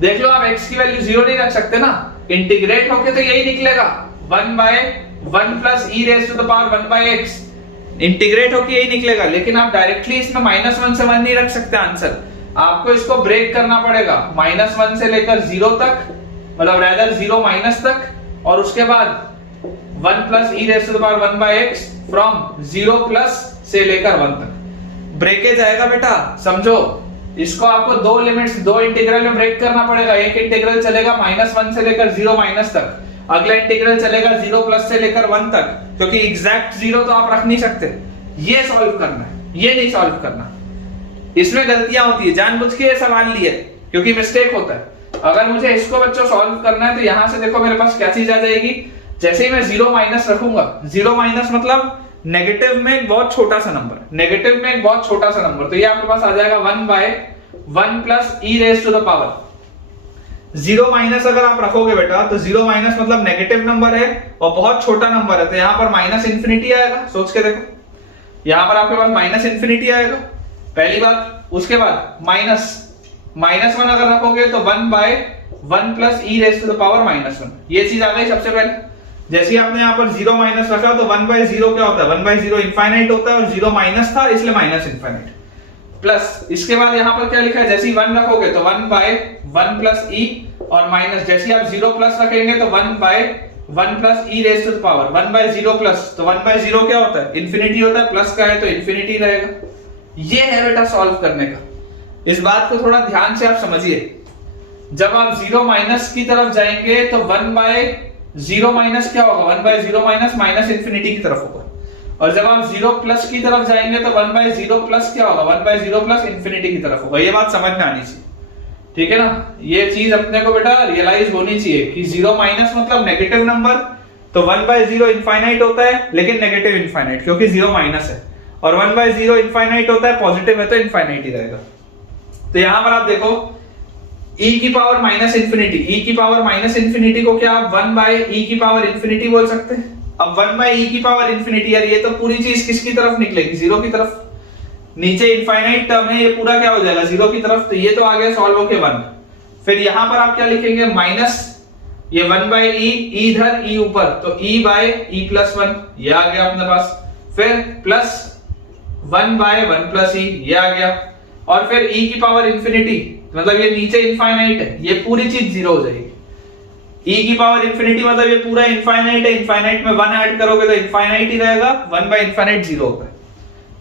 देख लो, आप x की वैल्यू 0 नहीं रख सकते ना, इंटीग्रेट होके तो यही निकलेगा 1/1 plus e raise to the power 1/x, integrate होके यही निकलेगा। लेकिन आप डायरेक्टली इसमें -1 से 1 नहीं रख सकते आंसर, आपको इसको ब्रेक करना पड़ेगा -1 से लेकर 0 तक, मतलब रेदर 0 माइनस तक, और उसके बाद 1 plus e raise to the power 1/x from 0 plus से लेकर 1 तक ब्रेकेज आएगा बेटा, समझो। इसको आपको दो लिमिट्स, दो इंटीग्रल में ब्रेक करना पड़ेगा। एक इंटीग्रल चलेगा -1 से लेकर 0 माइनस तक, अगला इंटीग्रल चलेगा 0 प्लस से लेकर 1 तक, क्योंकि एग्जैक्ट 0 तो आप रख नहीं सकते। ये सॉल्व करना है, ये नहीं सॉल्व करना। इसमें गलतियां होती है, जानबूझ के ये सवाल लिए क्योंकि मिस्टेक होता है। अगर मुझे इसको बच्चों सॉल्व करना है तो यहां से देखो मेरे पास क्या चीज आ जाएगी। जैसे ही मैं 0 माइनस रखूंगा, 0 माइनस मतलब नेगेटिव में एक बहुत छोटा सा नंबर, नेगेटिव में एक बहुत छोटा सा नंबर, तो ये आपके पास आ जाएगा 1/1 plus e raise to the power 0 minus. अगर आप रखोगे बेटा तो 0 माइनस मतलब नेगेटिव नंबर है और बहुत छोटा नंबर है, तो यहां पर माइनस इंफिनिटी आएगा। सोच के देखो, यहां पर आपके पास माइनस इंफिनिटी आएगा, पहली बात। उसके बाद -1 अगर रखोगे तो 1/1 plus e raise to the power -1, ये चीज आ गई सबसे पहले। जैसे ही आपने यहाँ पर 0 माइनस रखा तो 1/0 क्या होता है? 1/0 इनफाइनाइट होता है, और 0 माइनस था इसलिए माइनस इनफाइनाइट, प्लस इसके बाद यहाँ पर क्या लिखा है? जैसे ही 1 रखोगे तो 1/1 प्लस e, और माइनस जैसे ही आप 0 प्लस रखेंगे तो 1/1 plus e raise to the power 1/0 plus, तो 1/0 क्या होता है? इन्फिनिटी होता है, प्लस का है तो इन्फिनिटी रहेगा। ये है बेटा सॉल्व करने का। इस बात को थोड़ा ध्यान से आप समझिए। जब आप 0 माइनस की तरफ जाएंगे तो 1/0 माइनस क्या होगा? 1/0 माइनस माइनस इंफिनिटी की तरफ होगा, और जब आप 0 प्लस की तरफ जाएंगे तो 1/0 प्लस क्या होगा? 1/0 प्लस इंफिनिटी की तरफ होगा। ये बात समझ में आनी चाहिए, ठीक है ना। ये चीज अपने को बेटा रियलाइज होनी चाहिए कि 0 माइनस मतलब नेगेटिव नंबर, तो 1/0 इनफाइनाइट होता है लेकिन नेगेटिव इनफाइनाइट, क्योंकि 0 माइनस है, और 1/0 इनफाइनाइट होता है, पॉजिटिव है तो इनफाइनाइट ही रहेगा। तो यहां पर आप देखो e की पावर माइनस इंफिनिटी, e की पावर माइनस इंफिनिटी को क्या आप 1/e की पावर इंफिनिटी बोल सकते हैं? अब 1/e की पावर इंफिनिटी, यार ये तो पूरी चीज किसकी तरफ निकलेगी? 0 की तरफ। नीचे इनफाइनाइट टर्म है, ये पूरा क्या हो जाएगा? 0 की तरफ। तो ये तो आ गया सॉल्व होके 1। फिर यहां पर आप क्या लिखेंगे, माइनस ये 1 बाई ई, इधर ई ऊपर, तो ई बाय ई प्लस 1 ये आ गया अपने पास, फिर प्लस 1 बाय 1 प्लस ई ये आ गया, और फिर e की पावर इंफिनिटी, मतलब ये नीचे इनफाइनाइट है, ये पूरी चीज जीरो हो जाएगी। e की पावर इंफिनिटी मतलब ये पूरा इनफाइनाइट है, इनफाइनाइट में 1 ऐड करोगे तो इनफाइनाइट ही रहेगा, 1 बाय इनफाइनाइट जीरो होता है।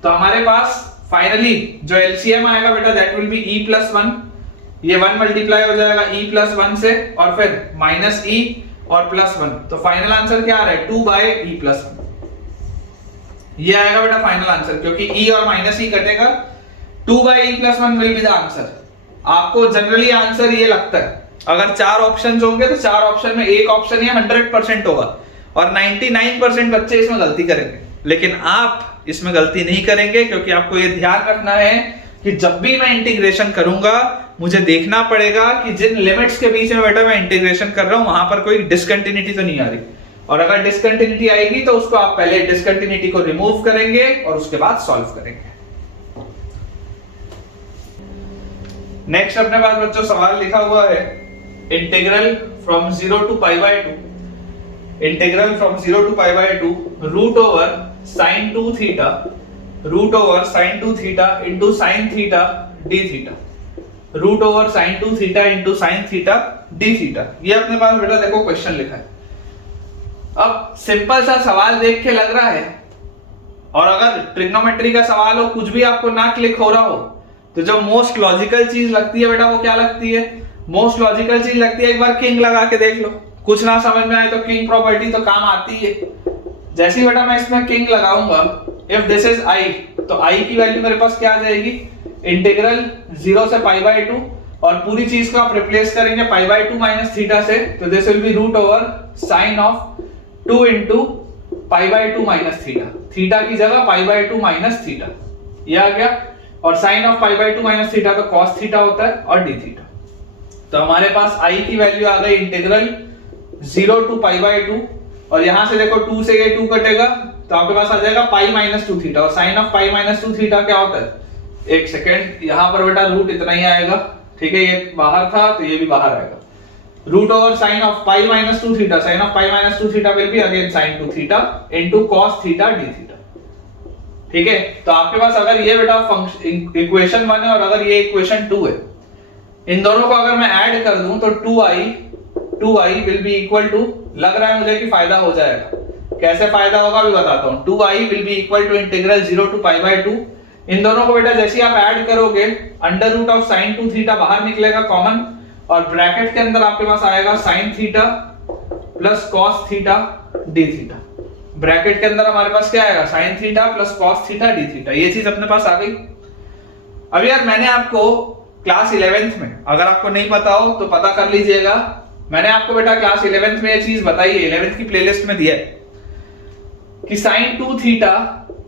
तो हमारे पास फाइनली जो एलसीएम आएगा बेटा that will B e plus 1, ये 1 मल्टीप्लाई हो जाएगा e प्लस 1 से, और फिर माइनस e और प्लस 1, तो फाइनल आंसर क्या आ रहा है, 2 बाय e प्लस 1, ये आएगा बेटा फाइनल आंसर, क्योंकि e और माइनस e कटेगा, 2 by e plus 1 will be the answer. आपको जनरली आंसर ये लगता है, अगर 4 ऑप्शंस होंगे तो 4 ऑप्शन में एक ऑप्शन ये 100% होगा, और 99% बच्चे इसमें गलती करेंगे, लेकिन आप इसमें गलती नहीं करेंगे, क्योंकि आपको ये ध्यान रखना है कि जब भी मैं इंटीग्रेशन करूंगा मुझे देखना पड़ेगा कि जिन लिमिट्स के बीच में बेटा मैं इंटीग्रेशन कर रहा हूं वहां पर कोई डिसकंटिन्यूटी तो नहीं आ रही, और अगर डिसकंटिन्यूटी आएगी तो उसको आप पहले डिसकंटिन्यूटी को रिमूव करेंगे और उसके बाद सॉल्व करेंगे। नेक्स्ट अपने पास बच्चों सवाल लिखा हुआ है, integral from 0 to pi by 2, integral from 0 to pi by 2 root over sine 2 theta, root over sine 2 theta into sine theta d theta, root over sine 2 theta into sine theta d theta, ये अपने पास बेटा देखो question लिखा है। अब simple सा सवाल देख के लग रहा है, और अगर ट्रिग्नोमेट्री का सवाल हो, कुछ भी आपको ना क्लिक हो रहा हो, तो जो मोस्ट लॉजिकल चीज लगती है बेटा वो क्या लगती है, मोस्ट लॉजिकल चीज लगती है, एक बार किंग लगा के देख लो, कुछ ना समझ में आए तो किंग प्रॉपर्टी तो काम आती है। जैसे ही बेटा मैं इसमें किंग लगाऊंगा, इफ दिस इज i, तो i की वैल्यू मेरे पास क्या आ जाएगी, इंटीग्रल 0 से पाई बाय 2, और पूरी चीज को आप रिप्लेस करेंगे पाई बाय 2 माइनस थीटा से, तो this will be root over sine of 2 into pi by 2 minus theta, theta की जगह पाई बाय 2 माइनस थीटा, ये आ गया, और sine of pi by 2 minus theta तो कॉस थीटा होता है, और डी थीटा। तो हमारे पास i की वैल्यू आ गई इंटीग्रल 0 टू पाई बाय 2, और यहां से देखो 2 से ये 2 कटेगा, तो आपके पास आ जाएगा पाई माइनस 2 थीटा, और sine of pi minus 2 theta क्या होता है, एक सेकेंड, यहां पर बेटा रूट इतना ही आएगा, ठीक है, ये बाहर था तो ये भी बाहर आएगा, root over sine of pi minus 2 theta, sine of pi minus 2 theta will be again sine 2 theta into cos theta d theta, ठीक है। तो आपके पास अगर ये बेटा फंक्शन इक्वेशन 1 है और अगर ये इक्वेशन 2 है, इन दोनों को अगर मैं ऐड कर दूं तो 2i will be equal to, लग रहा है मुझे कि फायदा हो जाएगा, कैसे फायदा होगा भी बताता हूं, 2i will be equal to integral 0 to pi by 2, इन दोनों को बेटा जैसे आप ऐड करोगे under root of sine 2 theta बाहर निकलेगा कॉमन, और ब्रैकेट के अंदर आपके पास आएगा sign theta plus cos theta d theta, bracket के अंदर हमारे पास क्या आएगा, sign theta plus cos theta d theta, ये चीज अपने पास आ गई। अब यार मैंने आपको क्लास 11th में, अगर आपको नहीं पता हो तो पता कर लीजिएगा, मैंने आपको बेटा क्लास 11th में ये चीज बताई है, 11th की प्लेलिस्ट में दिया है कि साइन 2 थीटा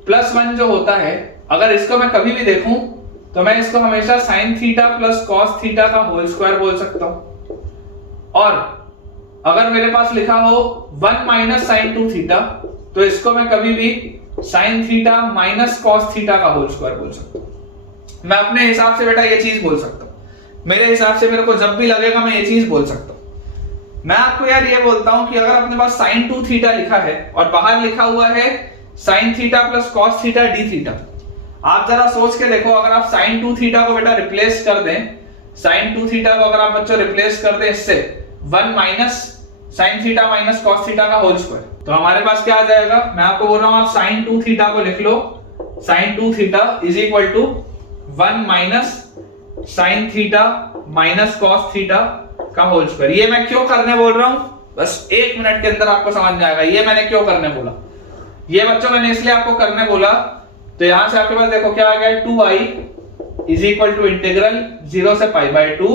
प्लस 1 जो होता है, अगर इसको मैं कभी भी देखूं तो मैं इसको हमेशा sign theta plus cos theta का होल स्क्वायर बोल सकता हूं, और अगर मेरे पास लिखा हो 1 माइनस साइन 2 थीटा, तो इसको मैं कभी भी sign theta minus cos theta का होल स्क्वायर बोल सकता हूं। मैं अपने हिसाब से बेटा ये चीज बोल सकता हूं, मेरे हिसाब से मेरे को जब भी लगेगा मैं ये चीज बोल सकता हूं। मैं आपको यार ये बोलता हूं कि अगर अपने पास साइन 2 थीटा लिखा है और बाहर लिखा हुआ है sign theta plus cos theta d theta, आप जरा सोच के देखो, अगर आप साइन 2 थीटा को बेटा रिप्लेस कर दें, साइन 2 थीटा को अगर आप बच्चों रिप्लेस कर दें इससे 1 minus sine theta minus cos theta का होल स्क्वायर, तो हमारे पास क्या आ जाएगा, मैं आपको बोल रहा हूं आप साइन 2 थीटा को लिख लो, sine 2 theta is equal to 1 minus sine theta minus cos theta का होल स्क्वायर। ये मैं क्यों करने बोल रहा हूं, बस 1 मिनट के अंदर आपको समझ में आएगा ये मैंने क्यों करने बोला। ये बच्चों मैंने इसलिए आपको करने बोला, तो यहां से आपके पास देखो क्या आ गया, 2i is equal to integral 0 से pi by 2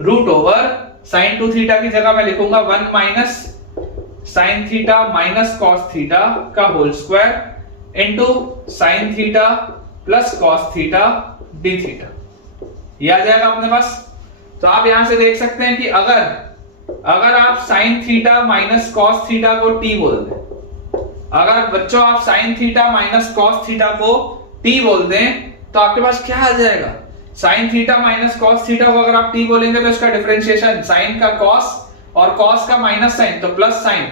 root over sine 2 theta की जगह मैं लिखूंगा 1 minus sine theta minus cos theta का whole square into sine theta plus cos theta d theta, ये आ जाएगा अपने पास। तो आप यहां से देख सकते हैं कि अगर आप sign theta minus cos theta को t बोल दें, अगर बच्चों आप sign theta minus cos theta को t बोल दें, तो आपके पास क्या आ जाएगा, sine theta minus cos theta को अगर आप t बोलेंगे तो इसका डिफरेंशिएशन साइन का कॉस और कॉस का माइनस साइन, तो plus sine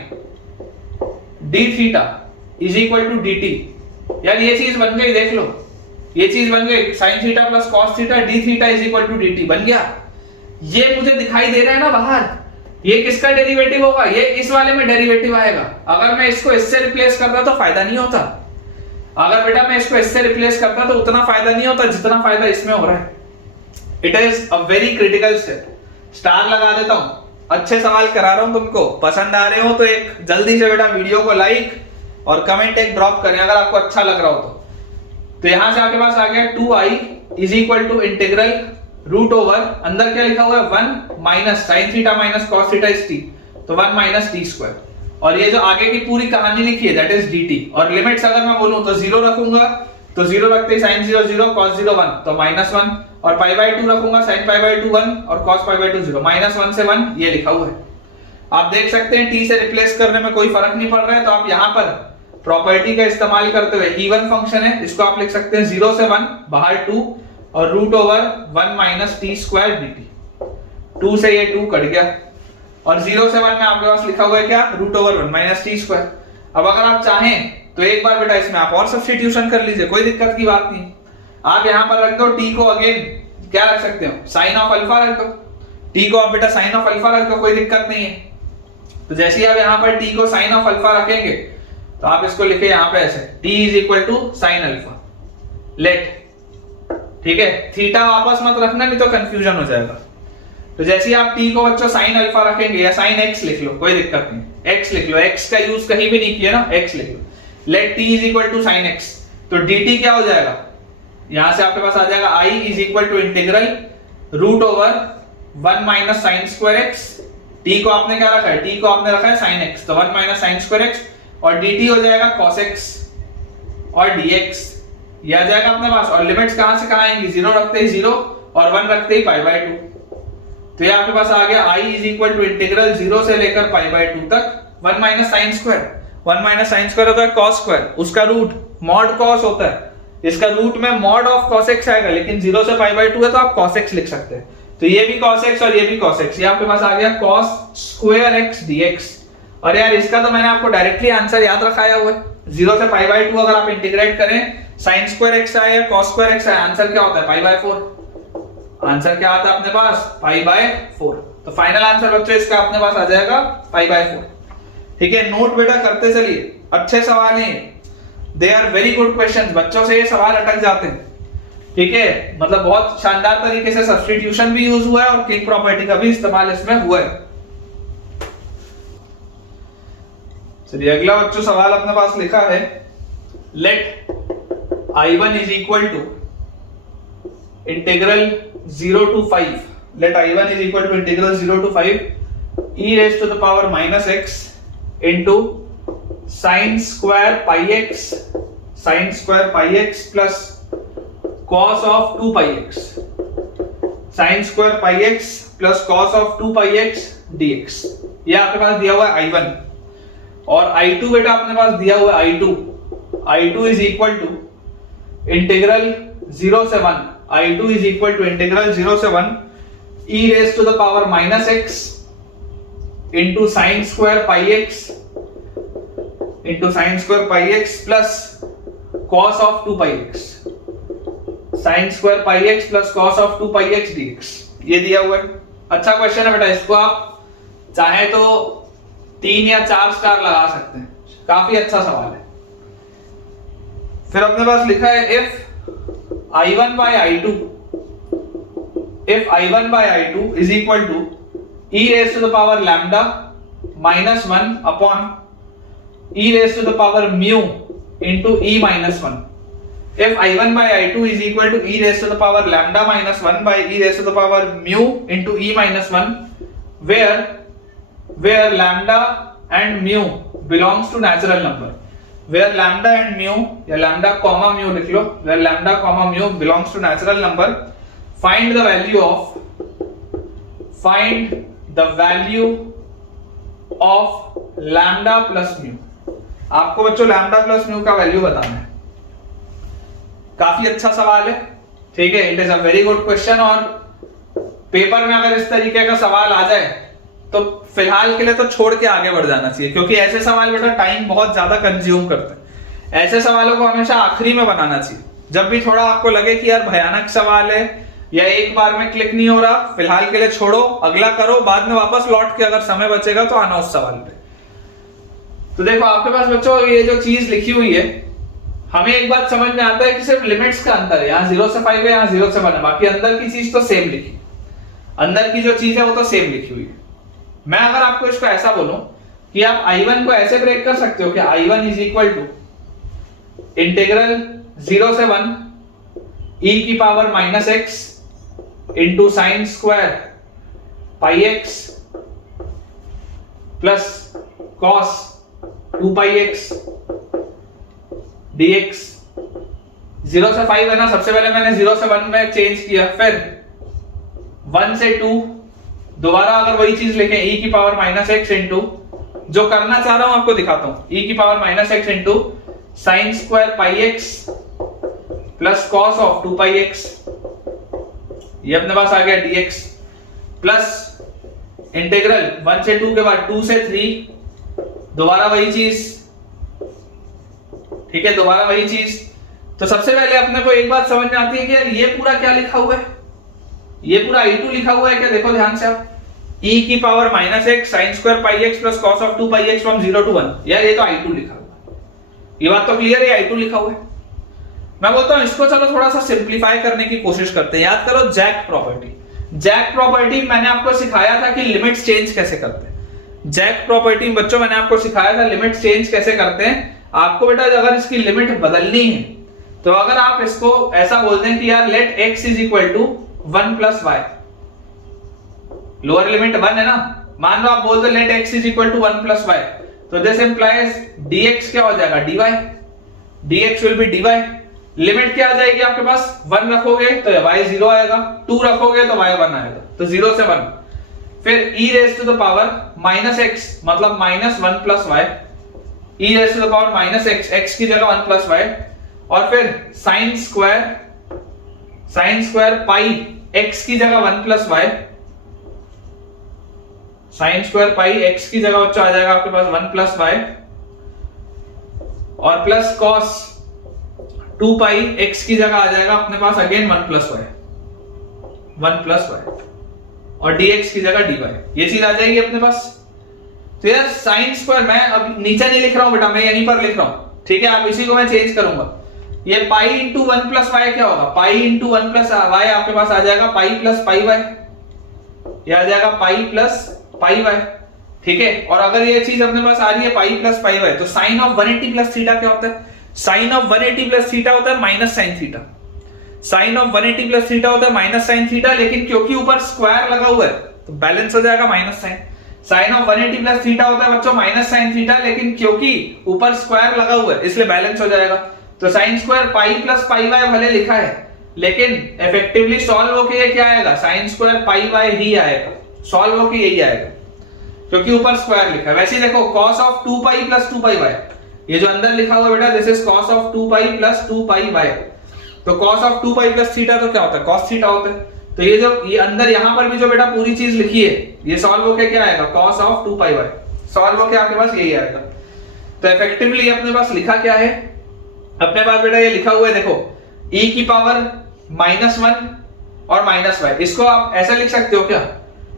d theta is equal to dt। यार ये चीज बन गई, देख लो ये चीज बन गई, sine theta plus cos theta d theta is equal to dt बन गया। ये मुझे दिखाई दे रहा है ना बाहर, ये किसका डेरिवेटिव होगा, ये इस वाले में डेरिवेटिव आएगा। अगर मैं इसको इससे रिप्लेस करता तो फायदा नहीं होता, अगर बेटा मैं इसको इससे रिप्लेस करता तो उतना फायदा नहीं होता जितना फायदा इसमें हो रहा है। It is a very critical step. Star लगा देता हूं, अच्छे सवाल करा रहा हूं तुमको, पसंद आ रहे हो तो एक जल्दी से बेटा वीडियो को लाइक और कमेंट एक ड्रॉप करें अगर आपको अच्छा लग रहा हो तो यहां से आपके पास आ गया 2i is equal to integral root over, अंदर क्या लिखा हुआ है 1 minus sine theta minus cos theta is t, तो 1 माइनस t स्क्वायर, और ये जो आगे की पूरी कहानी लिखी है दैट इज dt। और लिमिट्स अगर मैं बोलूं तो 0 रखूंगा तो 0 रखते ही sin 0 0 cos 0 1 तो -1, और पाई बाय 2 रखूंगा sin पाई बाय 2 1 और cos पाई बाय 2 0, -1 से 1 ये लिखा हुआ है। आप देख सकते हैं t से रिप्लेस करने में कोई फर्क नहीं पड़ रहा है, तो आप यहां पर प्रॉपर्टी का इस्तेमाल करते हुए इवन फंक्शन है इसको आप लिख सकते हैं 0 से 1 बाहर 2 और root over 1 minus t square dt। 2 से ये 2 कट गया और 0 से 1 में आपके पास लिखा हुआ है क्या, root over 1 minus t square. अब अगर आप चाहें तो एक बार बेटा इसमें आप और सब्स्टिट्यूशन कर लीजिए, कोई दिक्कत की बात नहीं। आप यहां पर रख दो t को, अगेन क्या रख सकते हो, साइन ऑफ अल्फा रख दो, t को आप बेटा साइन ऑफ अल्फा रख दो, कोई दिक्कत नहीं है। तो जैसे ही आप यहां पर t को साइन ऑफ अल्फा रखेंगे तो आप इसको लिखे यहां पे ऐसे t is equal to sine alpha let, ठीक है, थीटा वापस मत रखना नहीं तो कंफ्यूजन हो जाएगा। तो जैसे ही आप t को बच्चों साइन अल्फा रखेंगे या साइन x लिख लो, कोई दिक्कत नहीं, x लिख लो, x का यूज कहीं भी नहीं किया ना, x लिख लो, let t is equal to sine x, तो dt क्या हो जाएगा, यहां से आपके पास आ जाएगा i is equal to integral root over 1 minus sine square x, t को आपने क्या रखा है, t को आपने रखा है साइन x, तो 1 माइनस साइन स्क्वायर x, और dt हो जाएगा cos x और dx, ये आ जाएगा अपने पास। और लिमिट्स कहां से कहां आएंगी, 0 रखते ही 0 और 1 रखते ही पाई बाय 2, तो ये आपके पास आ गया i is equal to integral 0 से लेकर पाई बाय 2 तक 1 minus sine square, 1 minus sine square होता है cos स्क्वायर, उसका रूट मॉड cos होता है, इसका रूट में मॉड ऑफ cos x आएगा, लेकिन 0 से पाई बाय 2 है तो आप cos x लिख सकते हैं, तो ये भी cos x और ये भी cos x, ये आपके पास आ गया cos स्क्वायर x dx। और यार इसका तो मैंने आपको डायरेक्टली आंसर याद रखाया हुआ है, 0 से पाई बाय 2 अगर आप इंटीग्रेट करें sin स्क्वायर x आए या cos स्क्वायर x आए, आंसर क्या होता है, पाई बाय 4, आंसर क्या आता है अपने पास, पाई बाय 4। तो फाइनल आंसर बच्चों इसका अपने पास आ जाएगा पाई बाय 4। ठीक है, नोट बेटा करते चलिए, अच्छे सवाल हैं, they are very good questions, बच्चों से ये सवाल अटक जाते हैं। ठीक है, मतलब बहुत शानदार तरीके से सब्स्टिट्यूशन भी यूज हुआ है और किंग प्रॉपर्टी का भी इस्तेमाल इसमें हुआ है। चलिए अगला बच्चों सवाल अपने पास लिखा है, late I1 is equal to integral 0 to 5, let I1 is equal to integral 0 to 5 e raised to the power minus x into sin square pi x plus cos of 2 pi x, sin square pi x plus cos of 2 pi x dx। ये आपके पास दिया हुआ है I1, और I2 बेटा अपने पास दिया हुआ है I2 is equal to integral 0 से 1, I2 is equal to integral 0 से 1 e raised to the power minus x into sin square pi x plus cos of 2 pi x, sin square pi x plus cos of 2 pi x dx, ये दिया हुआ है। अच्छा question है बेटा, इसको आप चाहे तो 3 या 4 स्टार लगा सकते हैं, काफी अच्छा सवाल है। फिर अपने पास लिखा है if I1 by I2 is equal to e raised to the power lambda minus 1 upon e raised to the power mu into e minus 1, if I1 by I2 is equal to e raised to the power lambda minus 1 by e raised to the power mu into e minus 1, where lambda and mu belongs to natural number, where lambda and mu या lambda comma mu लिख लो, where lambda comma mu belongs to natural number, find the value of lambda plus mu। आपको बच्चों lambda plus mu का value बताना है, काफी अच्छा सवाल है। ठीक है, it is a very good question. और पेपर में अगर इस तरीके का सवाल आ जाए तो फिलहाल के लिए तो छोड़ के आगे बढ़ जाना चाहिए, क्योंकि ऐसे सवाल बेटा टाइम बहुत ज्यादा कंज्यूम करते हैं। ऐसे सवालों को हमेशा आखिरी में बनाना चाहिए, जब भी थोड़ा आपको लगे कि यार भयानक सवाल है या एक बार में क्लिक नहीं हो रहा, फिलहाल के लिए छोड़ो, अगला करो, बाद में वापस लौट के अगर समय बचेगा तो आना उस सवाल पे। तो देखो आपके पास बच्चों ये जो चीज लिखी हुई है, हमें एक बात समझ में आता है कि सिर्फ लिमिट्स का अंतर है, यहाँ 0 से 5 है, यहाँ 0 से 1 है, बाकी अंदर की चीज तो सेम लिखी, अंदर की जो चीज है वो तो सेम लिखी हुई है। मैं अगर आपको इसको ऐसा बोलूं कि आप I1 को ऐसे ब्रेक कर सकते हो कि I1 is equal to integral 0 से 1 e की power minus x into sine square पाई एक्स प्लस कॉस 2 पाई एक्स dx। 0 से 5 है ना, सबसे पहले मैंने 0 से 1 में चेंज किया, फिर 1 से 2 दोबारा अगर वही चीज लिखें e की पावर माइनस एक्स इंटू, जो करना चाह रहा हूं आपको दिखाता हूं, e की power minus x into sine square pi x plus cos of 2 pi x, ये अपने पास आ गया dx, प्लस इंटीग्रल 1 से 2 के बाद 2 से 3 दोबारा वही चीज, ठीक है, दोबारा वही चीज। तो सबसे पहले अपने को एक बात समझ में आती है कि यार ये पूरा क्या लिखा हुआ है, ये पूरा I2 लिखा हुआ है क्या, देखो ध्यान से आप, e की power minus x sign square pi x plus cos of 2 pi x from 0 to 1, यार ये तो I2 लिखा हुआ है, ये बात तो क्लियर है, I2 लिखा हुआ है। मैं बोलता हूं इसको चलो थोड़ा सा सिंप्लीफाई करने की कोशिश करते हैं। याद करो जैक प्रॉपर्टी, जैक प्रॉपर्टी मैंने आपको सिखाया था कि लिमिट्स चेंज कैसे करते हैं। जैक प्रॉपर्टी बच्चों मैंने आपको सिखाया था लिमिट्स चेंज कैसे करते हैं। आपको बेटा अगर इसकी लिमिट बदलनी है तो अगर आप इसको ऐसा बोल दें कि यार let x is equal to 1 plus y, lower limit 1 है ना, मान लो आप बोल दो let x is equal to 1 plus y, तो दिस इंप्लाइज dx क्या हो जाएगा dy, dx will be dy। Limit क्या आ जाएगी आपके पास, 1 रखोगे तो y 0 आएगा, 2 रखोगे तो y 1 आएगा, तो 0 से 1, फिर e raise to the power minus x मतलब minus 1 plus y, e raise to the power minus x, x की जगह 1 प्लस वाई, और फिर साइन स्क्वायर पाई x की जगह 1 plus y, sine square pi x की जगह बच्चों आ जाएगा आपके पास 1 प्लस वाई, और प्लस कॉस 2 पाई x की जगह आ जाएगा अपने पास again 1 plus y, 1 plus y, और dx की जगह dy, ये चीज आ जाएगी अपने पास। तो यार साइन स्क्वायर मैं अब नीचे नहीं लिख रहा हूं बेटा, मैं यहीं पर लिख रहा हूं, ठीक है, आप इसी को मैं चेंज करूंगा। ये पाई इंटू 1 प्लस वाई क्या होगा, पाई इंटू 1 प्लस वाई आपके पास आ जाएगा पाई प्लस पाई वाई, ये आ जाएगा पाई प्लस पाई वाई, ठीक है। और अगर ये चीज अपने पास आ रही है पाई प्लस पाई वाई, तो साइन ऑफ 180 प्लस थीटा क्या होता है, साइन ऑफ 180 प्लस थीटा होता है minus sine theta, sine of 180 plus theta होता है माइनस साइन थीटा, लेकिन क्योंकि ऊपर स्क्वायर लगा हुआ है तो बैलेंस हो जाएगा minus sine. Sine of 180 plus theta होता है बच्चों माइनस साइन थीटा, लेकिन क्योंकि ऊपर स्क्वायर लगा हुआ है इसलिए बैलेंस हो जाएगा। तो sine square pi plus pi y भले लिखा है, लेकिन इफेक्टिवली सॉल्व होके ये क्या आएगा, sign square pi why he आएगा, सॉल्व होके यही आएगा क्योंकि ऊपर स्क्वायर लिखा है। वैसे ही देखो cos of 2 pi plus 2 pi y, ये जो अंदर लिखा हुआ बेटा this is cos of 2 pi plus 2 pi y, तो cos of 2 pi plus theta तो क्या होता है, cos थीटा होता है। तो ये जो ये अंदर यहां पर भी जो बेटा पूरी चीज लिखी है ये सॉल्व होके क्या आएगा, cos of 2 pi y, solve होके आपके पास यही आएगा। तो इफेक्टिवली अपने पास लिखा क्या है, अपने पास बेटा ये लिखा हुआ है देखो e की पावर -1 और माइनस वाई, इसको आप ऐसा लिख सकते हो क्या,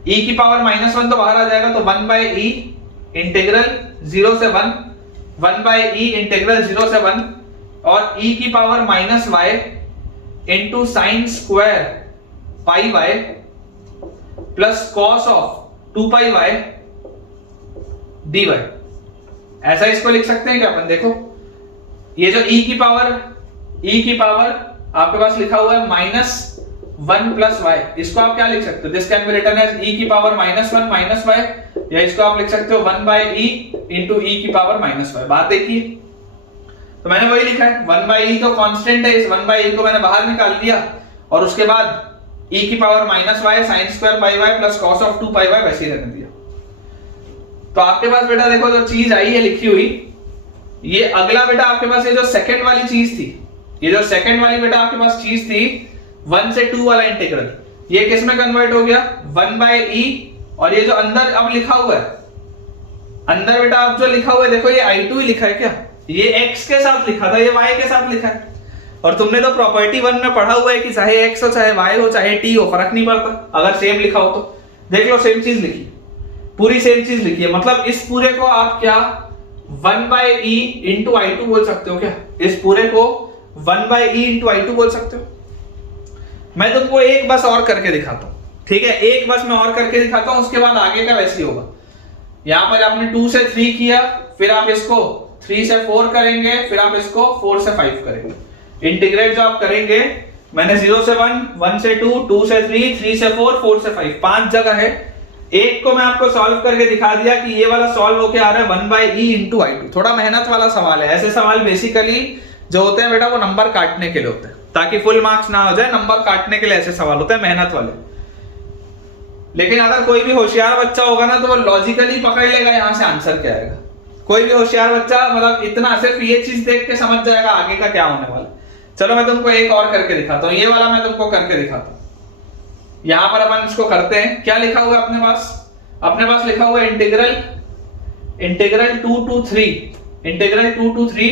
e की पावर -1 तो बाहर आ जाएगा, तो 1 बाई e इंटीग्रल 0 से 1, 1 बाई e इंटीग्रल 0 से 1, और e की power -y into sine square pi y plus cos of 2 pi y dy, ऐसा इसको लिख सकते हैं क्या अपन, देखो ये जो e की पावर आपके पास लिखा हुआ है -1 प्लस वाई, इसको आप क्या लिख सकते हो, this can be written as e की पावर -1 माइनस वाई, या इसको आप लिख सकते हो 1 बाई e इंटू e की पावर -y। बात देखिए, तो मैंने वही लिखा है, 1 बाई e तो कांस्टेंट है, इस 1 बाई e को मैंने बाहर निकाल दिया, और उसके बाद e की power -y sine square pi y plus cos of 2 pi y वैसे ही रहने दिया। तो आपके पास बेटा देखो जो चीज आई है लिखी हुई, ये अगला बेटा आपके पास ये जो सेकंड वाली चीज थी, ये जो सेकंड वाली बेटा आपके पास चीज थी, 1 से 2 वाला इंटीग्रल ये किस में कन्वर्ट हो गया 1 बाय ई, और ये जो अंदर अब लिखा हुआ है, अंदर बेटा अब जो लिखा हुआ है देखो ये i2 ही लिखा है क्या, ये x के साथ लिखा था, ये y के साथ लिखा है। और तुमने तो प्रॉपर्टी 1 में पढ़ा हुआ है कि चाहे x हो चाहे y हो चाहे t हो फर्क नहीं पड़ता अगर सेम लिखा हो तो। देख लो सेम चीज लिखी, पूरी सेम चीज लिखी है, मतलब इस पूरे को आप क्या 1 बाय ई इंटू i2 बोल सकते हो क्या, इस पूरे को 1 बाय ई इंटू i2 बोल सकते हो। मैं तुमको एक बस और करके दिखाता हूं, ठीक है, एक बस मैं और करके दिखाता हूं, उसके बाद आगे का वैसे ही होगा। यहां पर आपने 2 से 3 किया, फिर आप इसको 3 से 4 करेंगे, फिर आप इसको 4 से 5 करेंगे। इंटीग्रेट जो आप करेंगे, मैंने 0 से 1, 1 से 2, 2 से 3, 3 से 4, 4 से 5, 5 जगह है। एक को मैं आपको सॉल्व करके दिखा दिया कि ये वाला सॉल्व होके आ रहा है 1 बाय ई इंटू i2। थोड़ा मेहनत वाला सवाल है, ऐसे सवाल बेसिकली जो होते हैं बेटा वो नंबर काटने के लिए होते हैं, ताकि फुल मार्क्स ना हो जाए, नंबर काटने के लिए ऐसे सवाल होते हैं मेहनत वाले। लेकिन अगर कोई भी होशियार बच्चा होगा ना तो वो लॉजिकली पकड़ लेगा यहाँ से आंसर क्या आएगा। कोई भी होशियार बच्चा मतलब इतना सिर्फ ये चीज देख के समझ जाएगा आगे का क्या होने वाला। चलो मैं तुमको एक और करके दिखाता हूँ, ये वाला मैं तुमको करके दिखाता हूँ। यहां पर अपन इसको करते हैं, क्या लिखा हुआ है अपने पास, अपने पास लिखा हुआ है integral 2 to 3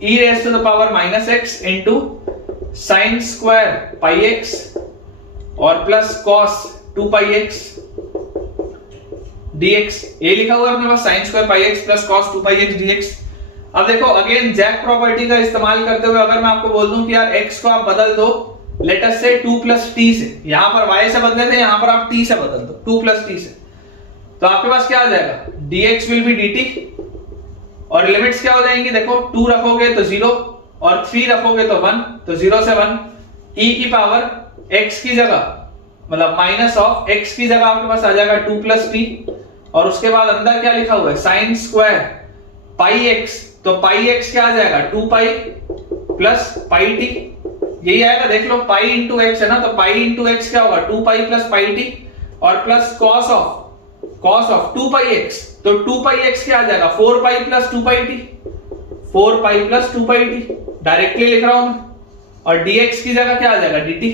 e raised to the power minus x into sin square pi x और plus cos 2 pi x dx। ये लिखा हुआ है अपने पास sin square pi x plus cos 2 pi x dx। अब देखो अगेन जैक प्रॉपर्टी का इस्तेमाल करते हुए अगर मैं आपको बोल दूं कि यार x को आप बदल दो लेट अस से 2 प्लस t से, यहां पर y से बदले थे, यहां पर आप t से बदल दो 2 प्लस t से, तो आपके पास क्या आ जाएगा dx विल बी dt, और लिमिट्स क्या हो जाएंगी देखो 2 रखोगे तो 0 और 3 रखोगे तो 1, तो 0 से 1 e की पावर x की जगह मतलब माइनस ऑफ x की जगह आपके पास आ जाएगा 2 प्लस t, और उसके बाद अंदर क्या लिखा हुआ है sin स्क्वायर पाई x, तो पाई x क्या आ जाएगा 2 पाई प्लस पाई t, यही आएगा देख लो, पाई इंटू एक्स है ना, तो पाई इंटू एक्स क्या होगा 2 पाई प्लस पाई टी, और plus cos of 2 pi x, तो 2 पाई एक्स क्या आ जाएगा 4 पाई प्लस 2 पाई टी, 4 पाई प्लस 2 पाई टी डायरेक्टली लिख रहा हूं मैं, और dx की जगह क्या आ जाएगा dt।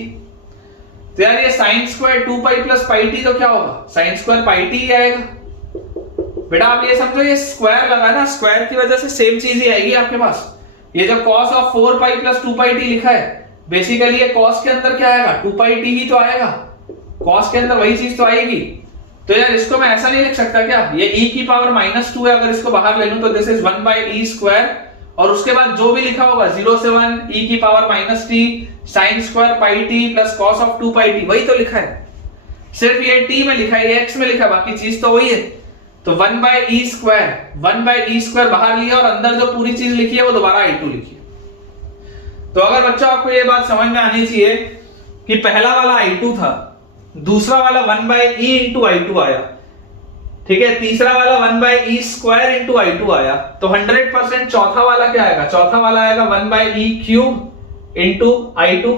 तो यार ये sin square 2 pi plus pi T तो क्या होगा sin स्क्वायर पाई टी ही आएगा। बेटा आप ये समझो ये स्क्वायर लगा ना, स्क्वायर की वजह से सेम चीज ही आएगी आपके पास। ये जो cos of 4 pi plus 2 pi T लिखा है, बेसिकली ये cos के अंदर क्या आएगा 2 पाई टी ही तो आएगा, cos के अंदर वही चीज तो आएगी। तो यार इसको मैं ऐसा नहीं लिख सकता क्या, ये e की पावर -2 है, अगर इसको बाहर ले लूं तो this is 1 bye e square, और उसके बाद जो भी लिखा होगा 0 से 1 e की power -t sin square pi t plus cos of 2 pi t, वही तो लिखा है, सिर्फ ये t में लिखा है, ये x में लिखा है, बाकी चीज तो वही है। तो 1 बाय e स्क्वायर बाहर लिया और अंदर जो पूरी चीज लिखी है वो दोबारा i2 लिखी है। तो अगर बच्चों आपको ये बात समझ में आनी चाहिए कि पहला वाला i2 था, दूसरा वाला 1 बाय e इंटू i2 आया, ठीक है, तीसरा वाला 1 bye e square into i2 आया, तो 100% चौथा वाला क्या आएगा, चौथा वाला आएगा 1 bye e cube into i2,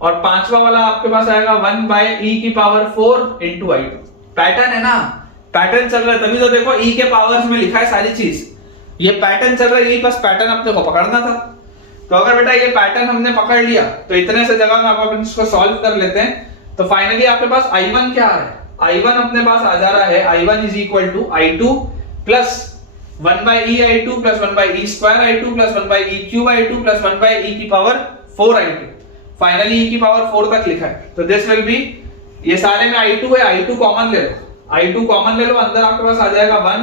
और पांचवा वाला आपके पास आएगा 1 बाय e की पावर 4 इंटू i2। पैटर्न है ना, पैटर्न चल रहा है, तभी तो देखो e के पावर्स में लिखा है सारी चीज, ये पैटर्न चल रहा है, ये बस पैटर्न अपने को पकड़ना था। तो अगर बेटा ये पैटर्न हमने पकड़ लिया तो इतने से जगह में आप इसको सॉल्व कर लेते हैं, तो फाइनली आपके पास i1 क्या आ रहा है, i1 अपने पास आ जा रहा है i1 is equal to i2 plus 1 bye e i2 plus 1 bye e square i2 plus 1 bye e cube i2 plus 1 bye e की पावर 4 i2, फाइनली e की पावर 4 तक लिखा है। तो दिस विल बी, ये सारे में i2 है, i2 कॉमन ले लो, i2 कॉमन ले लो, अंदर आपके पास आ जाएगा 1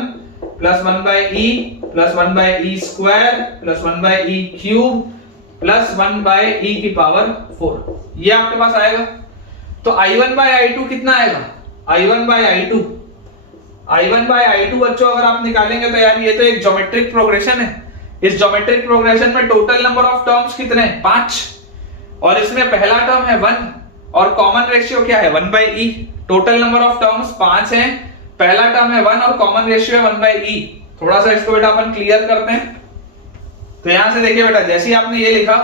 plus 1 bye e plus 1 bye e square plus 1 bye e cube plus 1 bye e की पावर 4, ये आपके पास आएगा। तो i1 बाय i2 कितना आएगा, i1 बाय i2 बच्चों अगर आप निकालेंगे तो यार ये तो एक ज्योमेट्रिक प्रोग्रेशन है, इस ज्योमेट्रिक प्रोग्रेशन में टोटल नंबर ऑफ टर्म्स कितने हैं 5, और इसमें पहला टर्म है 1 और कॉमन रेशियो क्या है 1 bye e, total number of terms 5 हैं, पहला टर्म है 1 और कॉमन रेशियो है 1 बाय e। थोड़ा सा इसको बेटा अपन क्लियर करते हैं। तो यहां से देखिए बेटा, जैसे ही आपने ये लिखा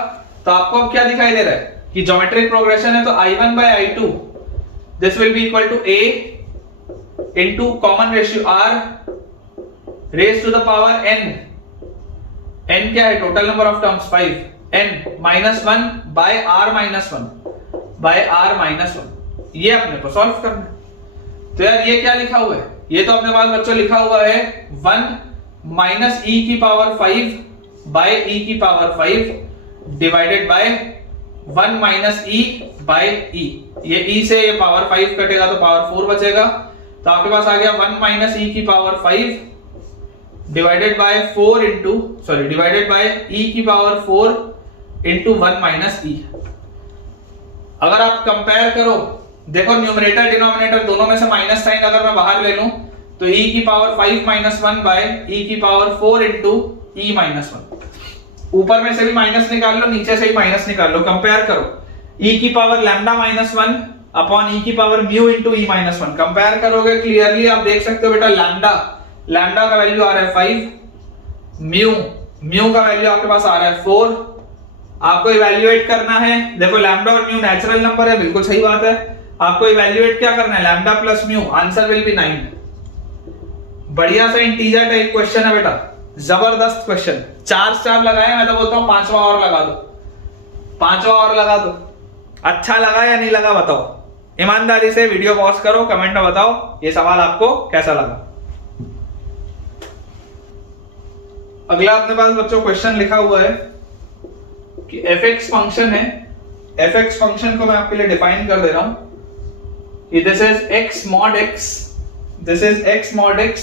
तो आपको अब क्या दिखाई दे रहा है कि ज्योमेट्रिक प्रोग्रेशन है, तो i1 by i2 this will be equal to a into common ratio r raise to the power n, n क्या है total number of terms 5, n -1 by r -1 by r minus 1, ये अपने को solve करना है। तो यार ये क्या लिखा हुआ है, ये तो अपने पास बच्चों लिखा हुआ है 1 माइनस ई की पावर 5 बाय ई की power 5 divided by 1 minus e by e. ये ई से ये पावर 5 कटेगा तो पावर 4 बचेगा, तो आपके पास आ गया 1 माइनस ई की power 5 divided by 4 into divided by e की पावर 4 इंटू 1 माइनस ई। अगर आप कंपेयर करो, देखो न्यूमरेटर डिनोमिनेटर दोनों में से माइनस साइन अगर मैं बाहर ले लूं तो e की पावर 5 माइनस 1 बाय e की पावर 4 इंटू ई माइनस 1। ऊपर में से भी माइनस निकाल लो, नीचे से भी माइनस निकाल लो, कंपेयर करो e की power lambda minus 1 upon e की power mu into E minus 1। Compare करोगे क्लियरली आप देख सकते हो बेटा लैम्डा का वैल्यू आ रहा है 5, म्यू का वैल्यू आपके पास आ रहा है 4। आपको इवैल्यूएट करना है, देखो लैम्डा और म्यू नेचुरल नंबर है, बिल्कुल सही बात है। आपको इवैल्यूएट क्या करना है, lambda plus mu, answer will be 9। बढ़िया सा इंटीजर टाइप क्वेश्चन है बेटा, जबरदस्त क्वेश्चन। 4 स्टार लगाए, मैं तो बोलता हूं 5वां और लगा दो, 5वां और लगा दो। अच्छा लगा या नहीं लगा बताओ, ईमानदारी से वीडियो पॉज करो, कमेंट में बताओ ये सवाल आपको कैसा लगा। अगला अपने पास बच्चों क्वेश्चन लिखा हुआ है कि fx फंक्शन है, fx फंक्शन को मैं आपके लिए डिफाइन कर दे रहा हूं कि this is x mod x, this is x mod x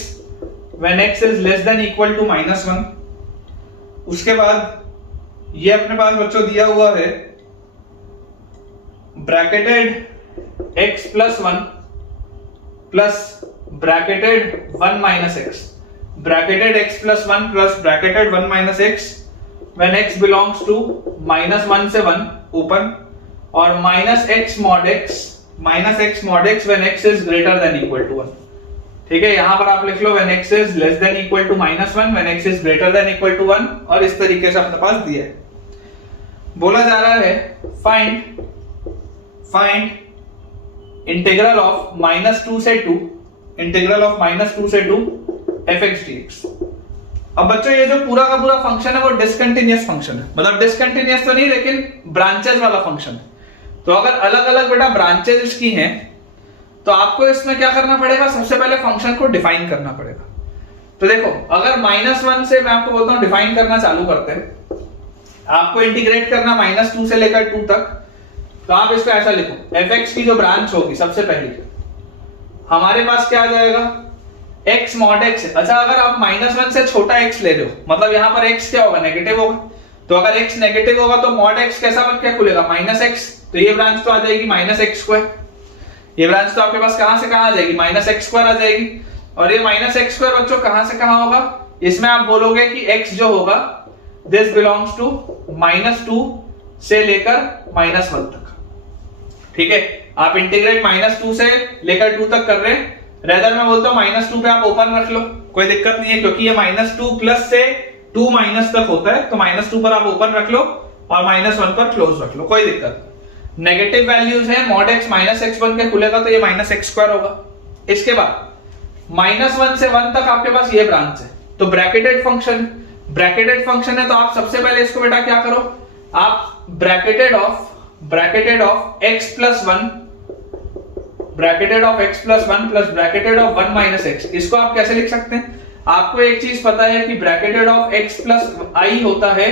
when x is less than equal to -1। उसके बाद ये अपने पास बच्चों दिया हुआ है bracketed x plus 1 plus bracketed 1 minus x, bracketed x plus 1 plus bracketed 1 minus x when x belongs to -1 से 1 open, और minus x mod x when x is greater than equal to 1। ठीक है, यहां पर आप लिख लो when x is less than equal to -1 when x is greater than equal to 1, और इस तरीके से अपने पास दिया है। बोला जा रहा है फाइंड इंटीग्रल ऑफ -2 से 2 fx dx। अब बच्चों ये जो पूरा का पूरा फंक्शन है वो डिसकंटिन्यूअस फंक्शन है, मतलब डिसकंटिन्यूअस तो नहीं लेकिन ब्रांचेस वाला फंक्शन है। तो अगर अलग अलग बेटा ब्रांचेस इसकी हैं तो आपको इसमें क्या करना पड़ेगा, सबसे पहले फंक्शन को डिफाइन करना पड़ेगा। तो देखो अगर -1 से मैं आपको बोलता हूं डिफाइन करना चालू करते हैं, आपको इंटीग्रेट करना -2 से लेकर 2 तक, तो आप इसको ऐसा लिखो fx की जो ब्रांच होगी सबसे पहली हमारे पास क्या आ जाएगा, x mod x। अच्छा अगर आप -1 से छोटा x ले रहे हो, मतलब यहां पर x क्या होगा, नेगेटिव होगा, तो अगर x नेगेटिव होगा तो mod x कैसा बन के खुलेगा, -x। तो ये ब्रांच तो आ जाएगी -x²। ये ब्रांच तो आपके पास कहां से कहां आ जाएगी, -x² आ जाएगी। और ये -x² बच्चों कहां से कहां होगा, इसमें आप बोलोगे कि x जो होगा दिस बिलोंग्स टू -2 से लेकर -1 तक। ठीक है, आप इंटीग्रेट -2 से लेकर 2 तक कर रहे हैं, रेदर मैं बोलता हूं -2 पे आप ओपन रख लो, कोई दिक्कत नहीं है, क्योंकि ये -2 प्लस से 2 माइनस तक होता है, तो -2 पर आप ओपन रख लो और -1 पर क्लोज रख लो, कोई दिक्कत नहीं। नेगेटिव वैल्यूज है, mod x -x बन के खुलेगा तो ये -x² होगा। इसके बाद -1 से 1 तक आपके पास ये ब्रांच है, तो ब्रैकेटेड फंक्शन है, तो आप सबसे पहले इसको बेटा क्या करो, आप bracketed of x plus 1 plus bracketed of 1 minus x, इसको आप कैसे लिख सकते हैं, आपको एक चीज पता है कि bracketed of x plus i होता है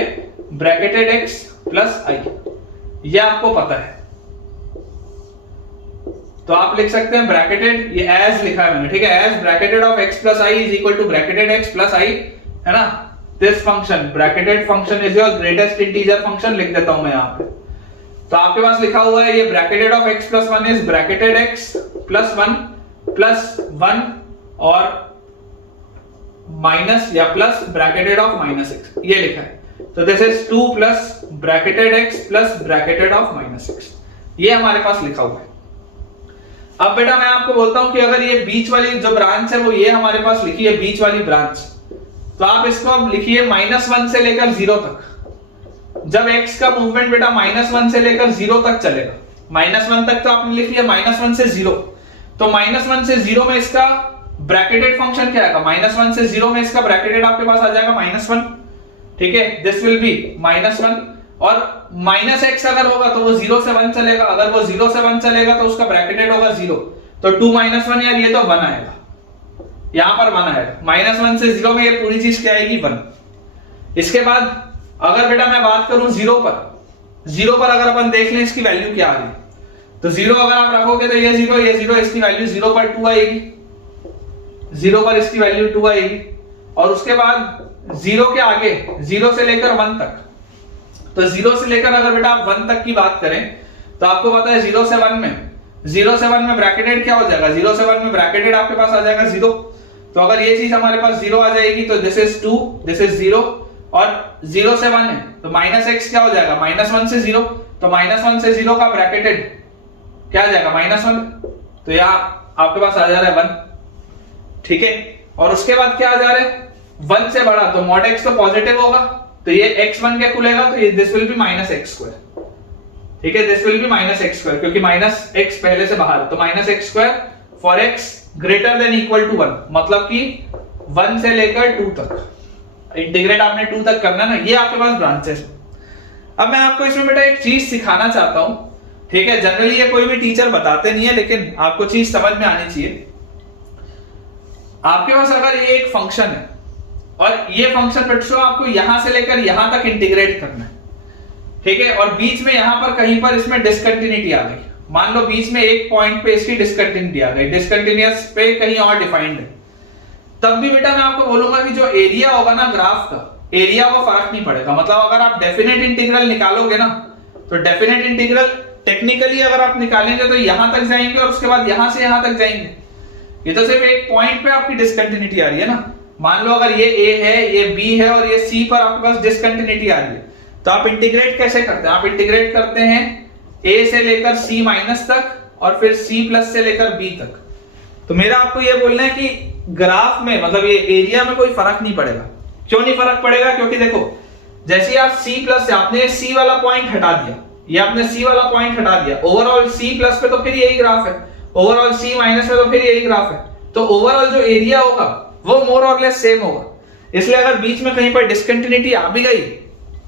ब्रैकेटेड x प्लस i, ये आपको पता है। तो आप लिख सकते हैं ब्रैकेटेड, ये एज लिखा है मैंने, ठीक है, as bracketed of x plus i is equal to bracketed x plus i, है ना। This function bracketed function is your greatest integer function, लिख देता हूं मैं यहां पे। तो आपके पास लिखा हुआ है ये bracketed of x plus 1 is bracketed x plus 1 और माइनस या प्लस ब्रैकेटेड ऑफ -x, ये लिखा है। तो this is 2 plus bracketed x plus bracketed of -x, ये हमारे पास लिखा हुआ है। अब बेटा मैं आपको बोलता हूं कि अगर ये बीच वाली जो ब्रांच है वो ये हमारे पास लिखी है बीच वाली ब्रांच, तो आप इसको अब लिखिए -1 से लेकर 0 तक। जब x का मूवमेंट बेटा -1 से लेकर 0 तक चलेगा, -1 तक तो आपने लिख लिया, -1 से 0, तो -1 से 0 में इसका ब्रैकेटेड फंक्शन क्या आएगा, -1 से 0 में इसका ब्रैकेटेड आपके पास आ जाएगा -1, ठीक है, दिस विल बी -1 और माइनस एक्स अगर होगा तो वो 0 से 1 चलेगा, अगर वो 0 से 1 चलेगा तो उसका ब्रैकेटेड होगा 0, तो 2 माइनस 1 यार ये तो 1 आएगा, यहां पर 1 आएगा, -1 से 0 में ये पूरी चीज क्या आएगी 1। इसके बाद अगर बेटा मैं बात करूं 0 पर अगर अपन देख लें इसकी वैल्यू क्या आ रही, तो 0 अगर आप रखोगे तो ये 0 इसकी वैल्यू 0 पर 2 आएगी, 0 पर इसकी वैल्यू 2 आएगी। और उसके बाद 0 के आगे 0 से लेकर 1 तक, तो 0 से लेकर अगर बेटा आप 1 तक की बात करें तो आपको पता है 0 से 1 में ब्रैकेटेड क्या हो जाएगा, 0 से 1 में ब्रैकेटेड आपके पास आ जाएगा 0। तो अगर ये चीज हमारे पास 0 आ जाएगी तो दिस इज 2, दिस इज 0, और 0 से 1 है तो -x क्या हो जाएगा, -1 से 0, तो -1 से 0 का ब्रैकेटेड क्या आ जाएगा -1, तो यहाँ आपके पास आ जा रहा है 1, ठीक है। और उसके बाद क्या आ जा रहा है 1 से बड़ा, तो mod x तो पॉजिटिव होगा, तो ये x बन के खुलेगा, तो ये दिस विल बी -x², ठीक है, दिस विल बी -x², क्योंकि -x पहले से बाहर है, तो -x² for x greater than equal to 1, मतलब कि 1 से लेकर 2 तक इंटीग्रेट आपने 2 तक करना ना, ये आपके पास ब्रांचेस। अब मैं आपको इसमें बेटा एक चीज सिखाना चाहता हूं, ठीक है, जनरली ये कोई भी टीचर बताते नहीं है, लेकिन आपको चीज समझ में आनी चाहिए। आपके पास अगर ये एक फंक्शन है और ये फंक्शन बच्चों आपको यहां से लेकर यहां तक इंटीग्रेट करना है, ठीक है, और बीच में यहां पर कहीं पर इसमें डिसकंटिन्यूटी आ गई, मान लो बीच में एक पॉइंट पे इसकी डिसकंटिन्यूटी आ गई, डिसकंटिन्यूअस पे कहीं और डिफाइंड है, तब भी बेटा मैं आपको बोलूंगा कि जो एरिया होगा ना ग्राफ का, एरिया को फर्क नहीं पड़ेगा। मतलब अगर आप डेफिनेट इंटीग्रल निकालोगे ना, तो डेफिनेट इंटीग्रल टेक्निकली अगर आप निकालेंगे तो यहां तक जाएंगे और उसके बाद यहां से यहां तक जाएंगे, ये तो सिर्फ एक पॉइंट पे आपकी डिसकंटिन्यूटी आ रही है ना। मान लो अगर ये A है, ये B है और ये C पर आपके पास डिसकंटिन्यूटी आ रही है, तो आप इंटीग्रेट कैसे करते हैं, आप इंटीग्रेट करते हैं A से लेकर C माइनस तक और फिर C+ से लेकर B तक। तो मेरा आपको ये बोलना है कि ग्राफ में मतलब ये एरिया में कोई फर्क नहीं पड़ेगा। क्यों नहीं फर्क पड़ेगा, क्योंकि देखो जैसे आप C+ से आपने C वाला पॉइंट हटा दिया, ये आपने C वाला पॉइंट हटा दिया, ओवरऑल C+ पे तो फिर यही ग्राफ है, ओवरऑल C- में तो फिर यही ग्राफ है, तो ओवरऑल जो एरिया होगा वो मोर और लेस सेम होगा। इसलिए अगर बीच में कहीं पर डिसकंटिन्यूटी आ भी गई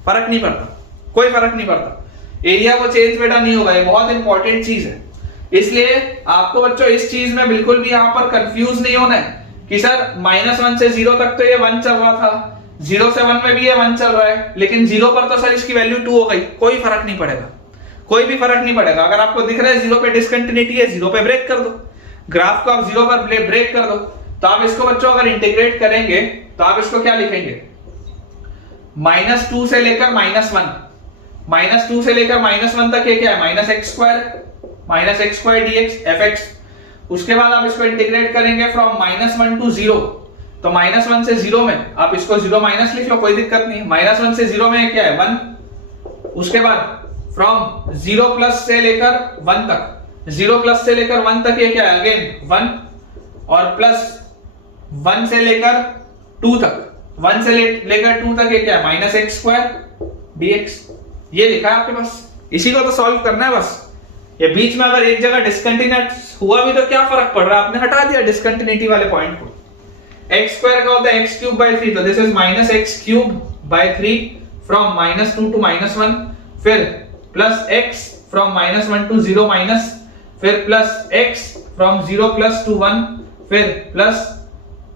फर्क नहीं पड़ता, कोई फर्क नहीं पड़ता, एरिया को चेंज बेटा नहीं होगा, ये बहुत इंपॉर्टेंट चीज है। इसलिए आपको बच्चों इस चीज में बिल्कुल भी यहां पर कंफ्यूज नहीं होना है कि सर -1 से 0 तक तो ये 1 चल रहा था, 0 से 1 में भी ये 1 चल रहा है, लेकिन 0 पर तो सर इसकी वैल्यू 2 हो गई, कोई फर्क नहीं पड़ेगा, कोई भी फर्क नहीं पड़ेगा। अगर आपको दिख रहा है 0 पे डिसकंटिन्यूटी है, 0 पे ब्रेक कर दो, ग्राफ को आप 0 पर ब्रेक कर दो, तो आप इसको बच्चों अगर इंटीग्रेट करेंगे तो आप इसको क्या लिखेंगे, -2 से लेकर -1, -2 से लेकर -1 तक ये क्या है -x² dx fx। उसके बाद आप इसको इंटीग्रेट करेंगे फ्रॉम -1 टू 0, तो -1 से 0 में आप इसको 0 माइनस लिख लो, कोई दिक्कत नहीं, -1 से 0 में क्या है 1। उसके बाद फ्रॉम 0+ से लेकर 1 तक, 0+ से लेकर 1 तक ये क्या है अगेन 1, और प्लस 1 से लेकर 2 तक, 1 से लेकर 2 तक ये क्या है -x² dx। ये लिखा है आपके पास, इसी को तो सॉल्व करना है बस। ये बीच में अगर एक जगह डिसकंटिन्यूअस हुआ भी तो क्या फर्क पड़ रहा है, आपने हटा दिया डिसकंटिन्यूटी वाले पॉइंट को। x² का होता है x³/3, तो this is -x³/3 from -2 to -1, फिर plus x from -1 to 0 minus, फिर प्लस x फ्रॉम 0+ टू 1, फिर प्लस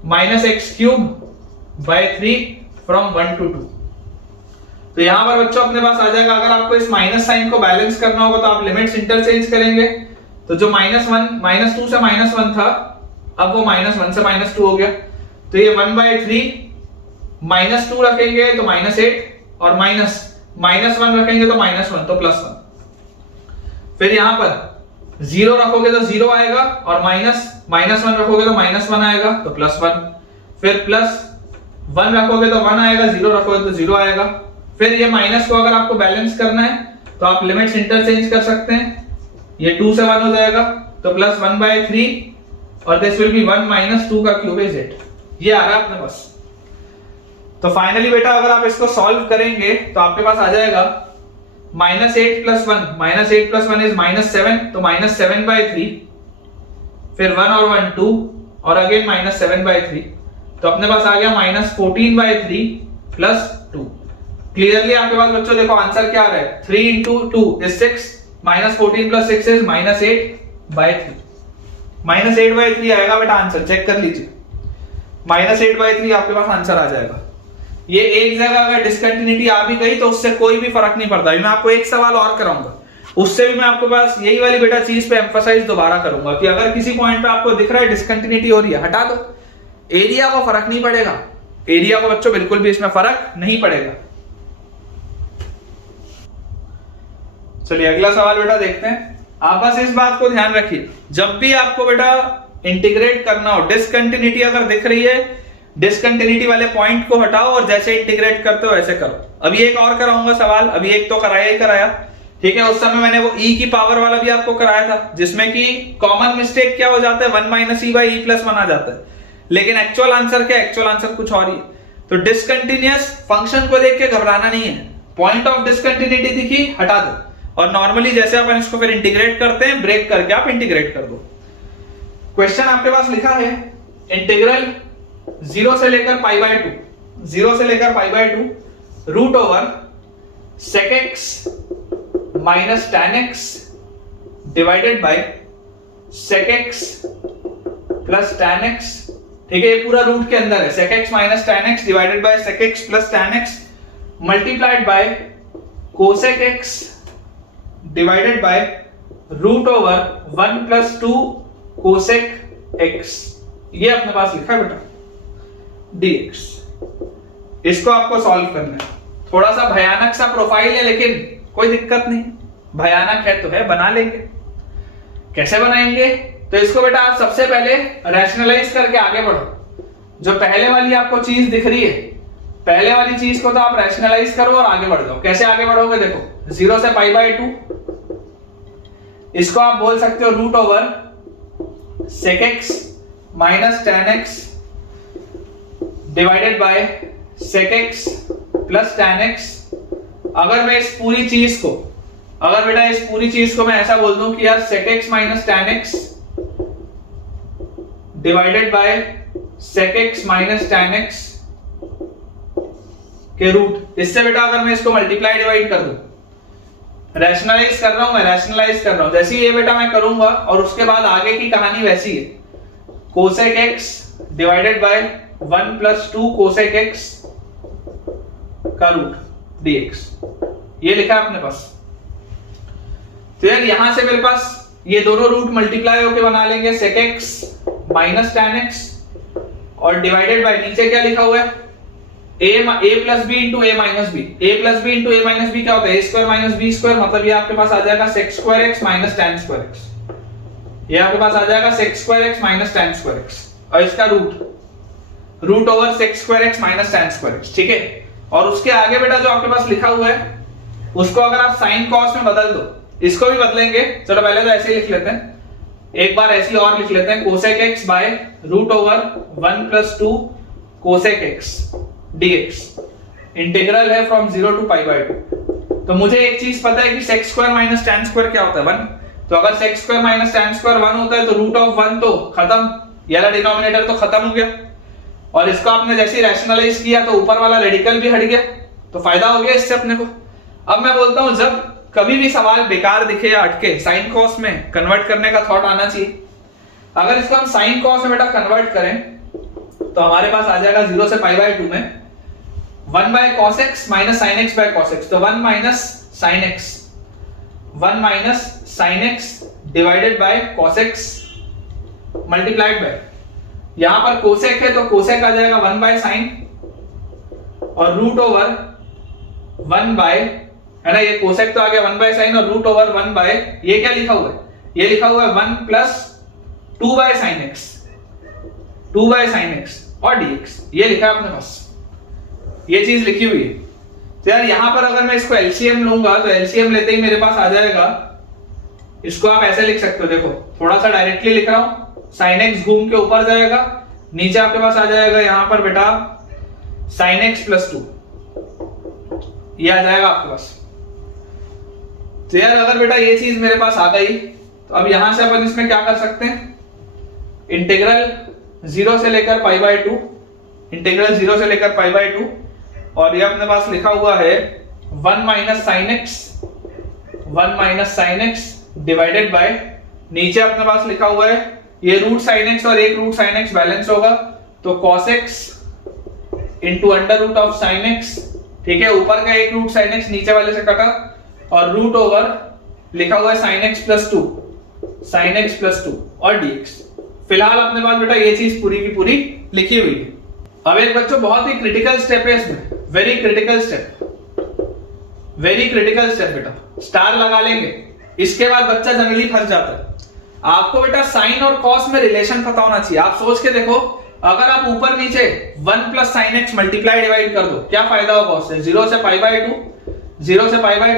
-x³/3 फ्रॉम 1 टू 2। तो यहां पर बच्चों अपने पास आ जाएगा, अगर आपको इस माइनस साइन को बैलेंस करना होगा तो आप लिमिट्स इंटरचेंज करेंगे, तो जो -2 से -1 था अब वो -1 से -2 हो गया, तो ये 1/3 -2 रखेंगे तो -8 और -1 रखेंगे तो -1 तो +1। फिर यहां पर 0 रखोगे तो 0 आएगा और -1 रखोगे तो -1 आएगा तो +1, फिर +1 रखोगे तो 1 आएगा, 0 रखोगे तो 0 आएगा। फिर ये माइनस को अगर आपको बैलेंस करना है तो आप लिमिट्स इंटरचेंज कर सकते हैं, ये 2 से 1 हो जाएगा तो +1/3 और दिस विल बी 1 - 2 का क्यूब इज 8। ये आ रहा है अपने पास। तो फाइनली बेटा अगर आप इसको सॉल्व करेंगे तो आपके पास आ जाएगा -8 + 1, -8 + 1 इज -7, तो -7/3, फिर 1 और 1 2 और अगेन -7/3, तो अपने पास आ गया -14/3 + 2। क्लियरली आपके पास बच्चों देखो आंसर क्या आ रहा है, 3 into 2 is 6 minus 14 plus 6 is -8/3। -8/3 आएगा बेटा आंसर, चेक कर लीजिए। -8/3 आपके पास आंसर आ जाएगा। ये एक जगह अगर डिस्कंटिन्यूटी आ भी गई तो उससे कोई भी फर्क नहीं पड़ता। मैं आपको एक सवाल और कराऊंगा, उससे भी मैं आपके पास यही वाली बेटा चीज पे एम्फसाइज दोबारा करूंगा कि अगर किसी पॉइंट पे आपको दिख रहा है डिस्कंटिन्यूटी हो रही है, हटा दो, एरिया को फर्क नहीं पड़ेगा। एरिया को बच्चों बिल्कुल भी इसमें फर्क नहीं पड़ेगा। चलिए अगला सवाल बेटा देखते हैं। आप बस इस बात को ध्यान रखिए, जब भी आपको बेटा इंटीग्रेट करना हो, डिस्कंटिन्यूटी अगर दिख रही है, डिस्कंटिन्यूटी वाले पॉइंट को हटाओ और जैसे इंटीग्रेट करते हो वैसे करो। अभी एक और कराऊंगा सवाल, अभी एक तो कराया ही कराया, ठीक है। उस समय मैंने वो e की पावर वाला भी आपको कराया था, जिसमें कि कॉमन मिस्टेक क्या हो जाता है, 1 - e/e+1 आ जाता है, लेकिन एक्चुअल आंसर क्या, एक्चुअल आंसर कुछ और ही। तो डिस्कंटिन्यूअस फंक्शन को देख के घबराना नहीं है, पॉइंट ऑफ डिस्कंटिन्यूटी दिखी हटा दो, और नॉर्मली जैसे अपन इसको फिर इंटीग्रेट करते हैं, ब्रेक करके आप इंटीग्रेट कर दो। क्वेश्चन आपके पास लिखा है इंटीग्रल 0 से लेकर π/2, 0 से लेकर π/2 root over sec x minus tan x divided by sec x plus tan x, ठीक है। ये पूरा रूट के अंदर है, sec x minus tan x divided by sec x plus tan x multiplied by cosec x divided by root over 1 + 2 cosec x, ये अपने पास लिखा है बेटा dx। इसको आपको सॉल्व करना है। थोड़ा सा भयानक सा प्रोफाइल है, लेकिन कोई दिक्कत नहीं, भयानक है तो है, बना लेंगे। कैसे बनाएंगे, तो इसको बेटा आप सबसे पहले रैशनलाइज करके आगे बढ़ो। जो पहले वाली आपको चीज दिख रही है, पहले वाली चीज को तो आप रैशनलाइज करो और आगे बढ़ जाओ। कैसे आगे बढ़ोगे, देखो 0 से π/2, इसको आप बोल सकते हो root over sec x minus tan x divided by sec x plus tan x। अगर मैं इस पूरी चीज को, अगर बेटा इस पूरी चीज को मैं ऐसा बोल दूं कि यार sec x minus tan x divided by sec x minus tan x के रूट, इससे बेटा अगर मैं इसको मल्टीप्लाई डिवाइड कर दूं, रैशनलाइज कर रहा हूं मैं, रैशनलाइज कर रहा हूं, जैसे ये बेटा मैं करूंगा और उसके बाद आगे की कहानी वैसी है, cosec x divided by 1 + 2 cosec x का रूट dx, ये लिखा है अपने पास। तो यार यहां से मेरे पास ये दोनों रूट मल्टीप्लाई होके बना लेंगे sec x minus tan x, और डिवाइडेड बाय नीचे क्या लिखा हुआ है, a + b into a minus b, a + b into a minus b क्या होता है, a² - b², मतलब ये आपके पास आ जाएगा sec² x minus tan² x, ये आपके पास आ जाएगा sec² x minus tan² x, और इसका root over sec² x minus tan² x, ठीक है। और उसके आगे बेटा जो आपके पास लिखा हुआ है, उसको अगर आप sin cos में बदल दो, इसको भी बदलेंगे। चलो पहले तो ऐसे ही लिख लेते हैं, एक बार ऐसी और लिख लेते हैं, cosec x by root over 1 + 2 cosec x dx, integral है फ्रॉम 0 to π/2। तो मुझे एक चीज पता है कि sec² माइनस tan² क्या होता है, 1। तो अगर sec² माइनस tan² 1 होता है तो रूट ऑफ 1 तो खत्म, ये वाला डिनोमिनेटर तो खत्म हो गया, और इसको आपने जैसे ही रैशनलाइज किया तो ऊपर वाला रेडिकल भी हट गया, तो फायदा हो गया इससे अपने को। अब मैं बोलता हूं जब कभी भी सवाल बेकार दिखे या अटके, साइन कॉस में कन्वर्ट करने का थॉट आना चाहिए। अगर इसको हम साइन कॉस में बेटा कन्वर्ट करें तो हमारे पास आ जाएगा 0 से π/2 में 1 cos x minus sin x cos x, तो 1 - sin x divided bye cos x multiplied bye, यहां पर cosec है तो cosec आ जाएगा 1 sin, और रूट ओवर 1 है ना, ये cosec तो आ गया 1 sin, और रूट ओवर 1 ये क्या लिखा हुआ है, ये लिखा हुआ है 1 + 2 sin x, 2 sin x और dx, ये लिखा है अपने पास, ये चीज लिखी हुई है। तो यार यहां पर अगर मैं इसको एलसीएम लूंगा तो एलसीएम लेते ही मेरे पास आ जाएगा, इसको आप ऐसे लिख सकते हो, देखो थोड़ा सा डायरेक्टली लिख रहा हूं, sin x घूम के ऊपर जाएगा, नीचे आपके पास आ जाएगा यहां पर बेटा sin x + 2, ये आ जाएगा आपके पास। तो यार अगर बेटा ये चीज मेरे पास आ गई तो अब यहां से अपन इसमें क्या कर सकते हैं, इंटीग्रल 0 से लेकर π/2, इंटीग्रल 0 से लेकर π/2 और ये अपने पास लिखा हुआ है 1 minus sine x divided by, नीचे अपने पास लिखा हुआ है ये रूट साइन एक्स और एक रूट साइन एक्स बैलेंस होगा, तो cos x into under root of sine x, ठीक है, ऊपर का एक रूट साइन एक्स नीचे वाले से कटा, और रूट ओवर लिखा हुआ है साइन एक्स प्लस टू और dx। फिलहाल अपने पास बेटा ये चीज पूरी की पूरी लिखी हुई है। अब एक बच्चों बहुत ही क्रिटिकल स्टेप है इसमें, वेरी क्रिटिकल स्टेप बेटा, स्टार लगा लेंगे, इसके बाद बच्चा जनरली फंस जाता है। आपको बेटा साइन और कॉस में रिलेशन पता होना चाहिए। आप सोच के देखो, अगर आप ऊपर नीचे 1 plus sine x multiply divide कर दो, क्या फायदा होगा उससे? 0 से पाई बाय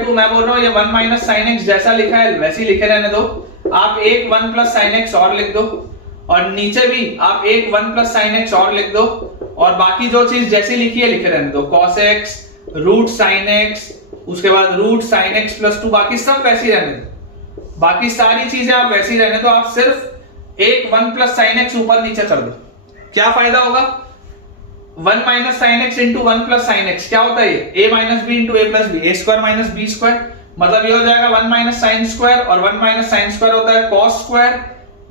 2, मैं बोल रहा हूं ये 1 माइनस साइन एक्स जैसा लिखा है वैसे ही लिखे रहने दो। आप एक 1 प्लस साइन एक्स और लिख दो, और नीचे भी आप एक 1 प्लस साइन एक्स और लिख दो, और बाकी जो चीज जैसी लिखी है लिखे रहने दो, cos x root sine x, उसके बाद रूट साइन एक्स प्लस 2, बाकी सब वैसी रहने दो, बाकी सारी चीजें आप वैसी रहने दो। आप सिर्फ एक 1 प्लस साइन एक्स ऊपर नीचे कर दो, क्या फायदा होगा? 1 minus sine x into 1 plus sine x क्या होता है ये? a minus b into a plus b, a square minus b square, मतलब ये हो जाएगा 1 माइनस साइन स्क्वायर, और 1 माइनस साइन स्क्वायर होता है cos square,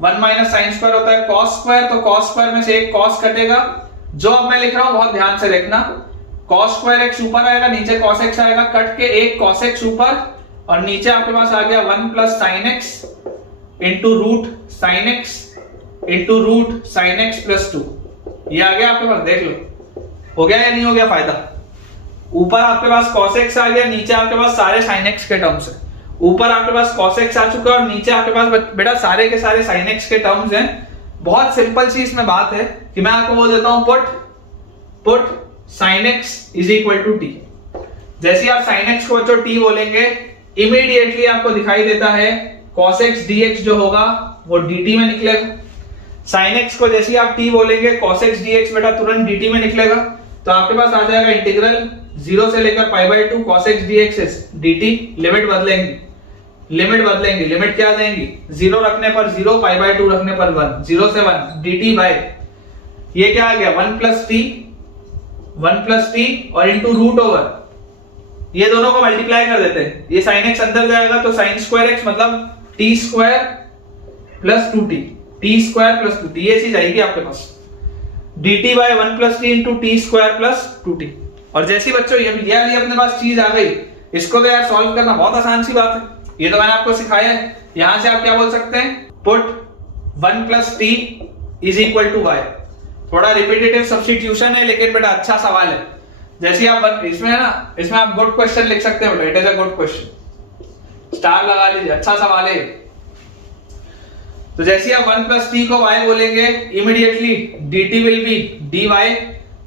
1 minus sine square होता है cos स्क्वायर, तो cos स्क्वायर में से एक cos कटेगा। जो अब मैं लिख रहा हूं बहुत ध्यान से देखना, cos स्क्वायर x ऊपर आएगा, नीचे cos x आएगा, कट के एक cos x ऊपर, और नीचे आपके पास आ गया 1 plus sine x into root sine x into root sine x plus 2, ये आ गया आपके पास, देख लो हो गया या नहीं हो गया फायदा? ऊपर आपके पास cos x आ गया, नीचे आपके पास सारे sin x के टर्म्स है। ऊपर आपके पास cos x आ चुका है और नीचे आपके पास बेटा सारे के सारे sin x के टर्म्स हैं। बहुत सिंपल सी इसमें बात है कि मैं आपको बोल देता हूं put sin x is equal to t। जैसे ही आप sin x को बच्चों t बोलेंगे, इमीडिएटली आपको दिखाई देता है cos x dx जो होगा वो dt में निकलेगा। sin x को जैसे ही आप t बोलेंगे, cos x dx बेटा तुरंत dt में निकलेगा, तो आपके पास आ जाएगा इंटीग्रल 0 से लेकर pi by 2 cos x dx dt। Limit बदलेंगे, लिमिट क्या आ जाएंगी? 0 रखने पर 0, पाई बाय 2 रखने पर 1, 0 से 1 dt बाय ये क्या आ गया 1 प्लस टी और इंटू रूट ओवर, ये दोनों को मल्टीप्लाई कर देते हैं, ये sin x अंदर जाएगा तो sin स्क्वायर x मतलब t square plus 2t, t square plus 2t, ये चीज आएगी आपके पास dt by 1 plus t into t square plus 2t। और जैसी बच्चों ये अपने पास चीज आ गई, इसको तो यार सॉल्व करना बहुत आसान सी बात है, ये तो मैंने आपको सिखाया है। यहां से आप क्या बोल सकते हैं? Put 1 plus t is equal to y. थोड़ा रिपीटेटिव सब्स्टिट्यूशन है लेकिन बेटा अच्छा सवाल है। जैसे आप इसमें है ना, इसमें आप गुड क्वेश्चन लिख सकते हो बेटा, it is a good question, star लगा लीजिए, अच्छा सवाल है। तो जैसे आप 1 प्लस टी को y बोलेंगे, immediately dt will be dy,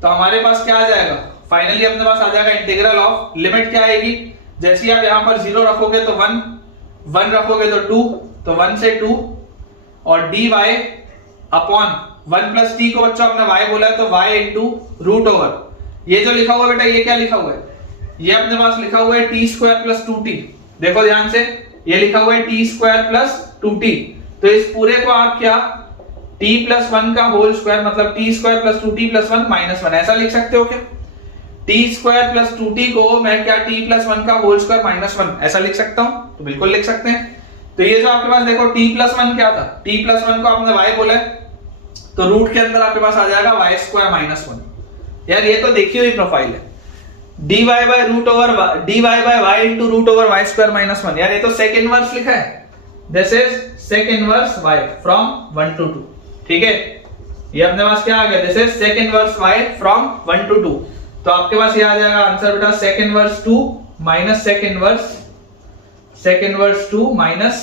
तो हमारे पास क्या आ जाएगा? फाइनली अपने पास आ जाएगा इंटीग्रल ऑफ, लिमिट क्या आएगी? जैसे आप यहां पर 0 रखोगे तो 1 रखोगे तो 2, तो 1 से 2, और dy अपॉन 1 प्लस टी को बच्चों आपने y बोला है तो y इंटू रूट ओवर, ये जो लिखा हुआ बेटा ये क्या लिखा हुआ है? ये अपने पास लिखा हुआ है टी स्क्वायर प्लस 2t। देखो ध्यान से, ये लिखा हुआ है टी स्क्वायर प्लस 2t, तो इस पूरे को आप क्या t प्लस 1 का होल स्क्वायर मतलब t square plus 2t plus 1 minus 1 ऐसा लिख सकते हो क्या? t स्क्वायर प्लस 2t को मैं क्या t प्लस 1 का होल स्क्वायर माइनस 1 ऐसा लिख सकता हूं? तो बिल्कुल लिख सकते हैं। तो ये जो आपके पास देखो t प्लस 1 क्या था? t प्लस 1 को आपने y बोला है, तो रूट के अंदर आपके पास आ जाएगा y स्क्वायर माइनस 1। यार ये तो देखी हुई प्रोफाइल है, dy by root over dy by y into root over y square minus 1। यार ये तो सेक इनवर्स लिखा है, this is sec inverse y from 1 to 2, ठीक है। ये अपने पास क्या आ गया? This is sec inverse y from 1 to 2, तो आपके पास ये आ जाएगा आंसर बेटा sec inverse 2 minus sec inverse 2 minus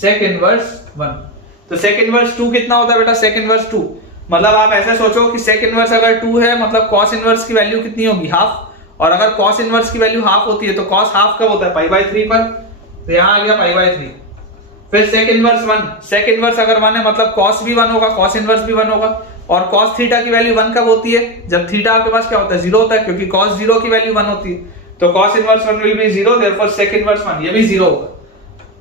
sec inverse 1। तो सेक इनवर्स 2 कितना होता है बेटा? सेक इनवर्स 2 मतलब आप ऐसे सोचो कि सेक इनवर्स अगर 2 है मतलब cos इनवर्स की वैल्यू कितनी होगी? हाफ, और अगर cos इनवर्स की वैल्यू हाफ होती है तो cos हाफ कब होता है? पाई बाय 3 पर, तो यहां आ गया पाई बाय 3। फिर सेक इनवर्स 1, सेक इनवर्स अगर 1 है मतलब cos भी 1 होगा, cos इनवर्स भी 1 होगा, और cos थीटा की वैल्यू 1 कब होती है? जब थीटा आपके पास क्या होता है? 0 होता है, क्योंकि cos 0 की वैल्यू 1 होती है, तो cos inverse 1 will be 0, therefore sec inverse 1 ये भी 0 होगा।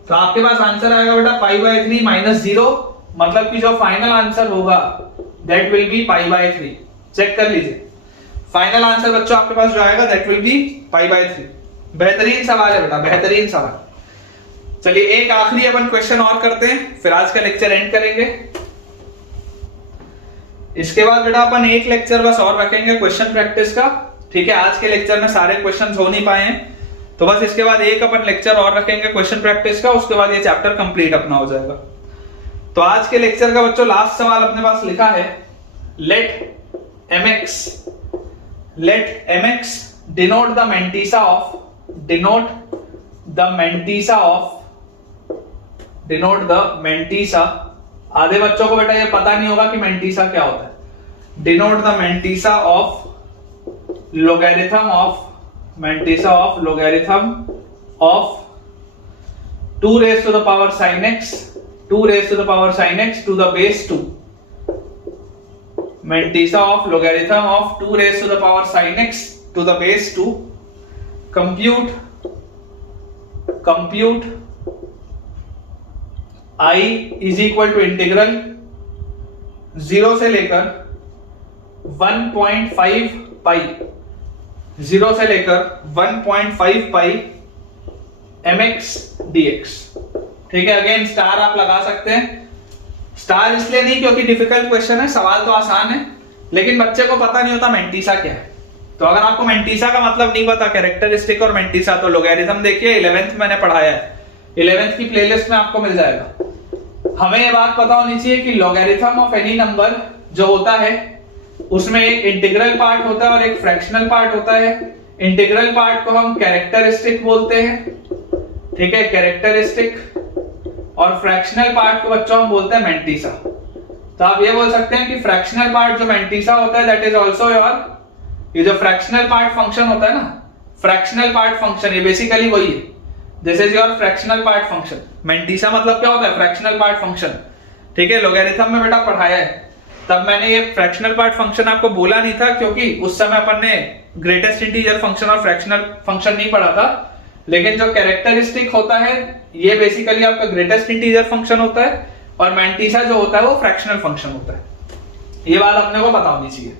तो आपके पास आंसर आएगा बेटा पाई बाय 3 माइनस 0, मतलब कि जो फाइनल आंसर होगा that will be pi by 3। Check कर लीजिए, फाइनल आंसर बच्चों आपके पास जो आएगा दैट विल बी π/3। बेहतरीन सवाल है बेटा, बेहतरीन सवाल। चलिए एक आखिरी अपन क्वेश्चन और करते हैं, फिर आज का लेक्चर एंड करेंगे। इसके बाद बेटा अपन एक लेक्चर बस और रखेंगे क्वेश्चन प्रैक्टिस का, ठीक है। आज के लेक्चर में सारे क्वेश्चंस हो नहीं पाए हैं, तो बस इसके बाद एक अपन लेक्चर और रखेंगे क्वेश्चन प्रैक्टिस का, उसके बाद ये चैप्टर कंप्लीट अपना हो जाएगा। तो आज के लेक्चर का बच्चों लास्ट सवाल अपने पास लिखा है, late mx denote the mantissa आधे बच्चों को बेटा ये पता नहीं होगा कि मेंटिसा क्या होता है। Denote the mantissa of logarithm of 2 raised to the power sin x to the base 2। Mantissa of logarithm of 2 raised to the power sin x to the base 2। compute I is equal to integral 0 से लेकर 1.5 पाई, 0 से लेकर 1.5 पाई mx dx, ठीक है। Again star आप लगा सकते हैं, स्टार इसलिए नहीं क्योंकि डिफिकल्ट क्वेश्चन है, सवाल तो आसान है, लेकिन बच्चे को पता नहीं होता मेंटिसा क्या है। तो अगर आपको मेंटिसा का मतलब नहीं पता, कैरेक्टरिस्टिक और मेंटिसा, तो लोगैरिथम देखिए 11th मैंने पढ़ाया है, 11th की प्लेलिस्ट में आपको मिल जाएगा। हमें ये बात पता होनी चाहिए कि लॉगरिथम ऑफ एनी नंबर जो होता है उसमें एक इंटीग्रल पार्ट होता है और एक फ्रैक्शनल पार्ट होता है। इंटीग्रल पार्ट को हम कैरेक्टरिस्टिक बोलते हैं, ठीक है, कैरेक्टरिस्टिक, और फ्रैक्शनल पार्ट को बच्चों हम बोलते हैं मेंटिसा। तो आप ये बोल सकते हैं कि फ्रैक्शनल पार्ट जो मेंटिसा होता है दैट इज आल्सो योर, ये जो फ्रैक्शनल पार्ट फंक्शन होता है ना, फ्रैक्शनल पार्ट फंक्शन, ये बेसिकली वही है, this is your fractional part function. Mantissa मतलब क्या होता है, फ्रैक्शनल पार्ट फंक्शन, ठीक है। लोगैरिथम में बेटा पढ़ाया है, तब मैंने ये फ्रैक्शनल पार्ट फंक्शन आपको बोला नहीं था क्योंकि उस समय अपन ने ग्रेटेस्ट इंटीजर फंक्शन और फ्रैक्शनल फंक्शन नहीं पढ़ा था। लेकिन जो कैरेक्टरिस्टिक होता है ये बेसिकली आपका ग्रेटेस्ट इंटीजर फंक्शन होता है, और मेंटिसा जो होता है वो फ्रैक्शनल फंक्शन होता है। ये बात अपने को पता होनी चाहिए।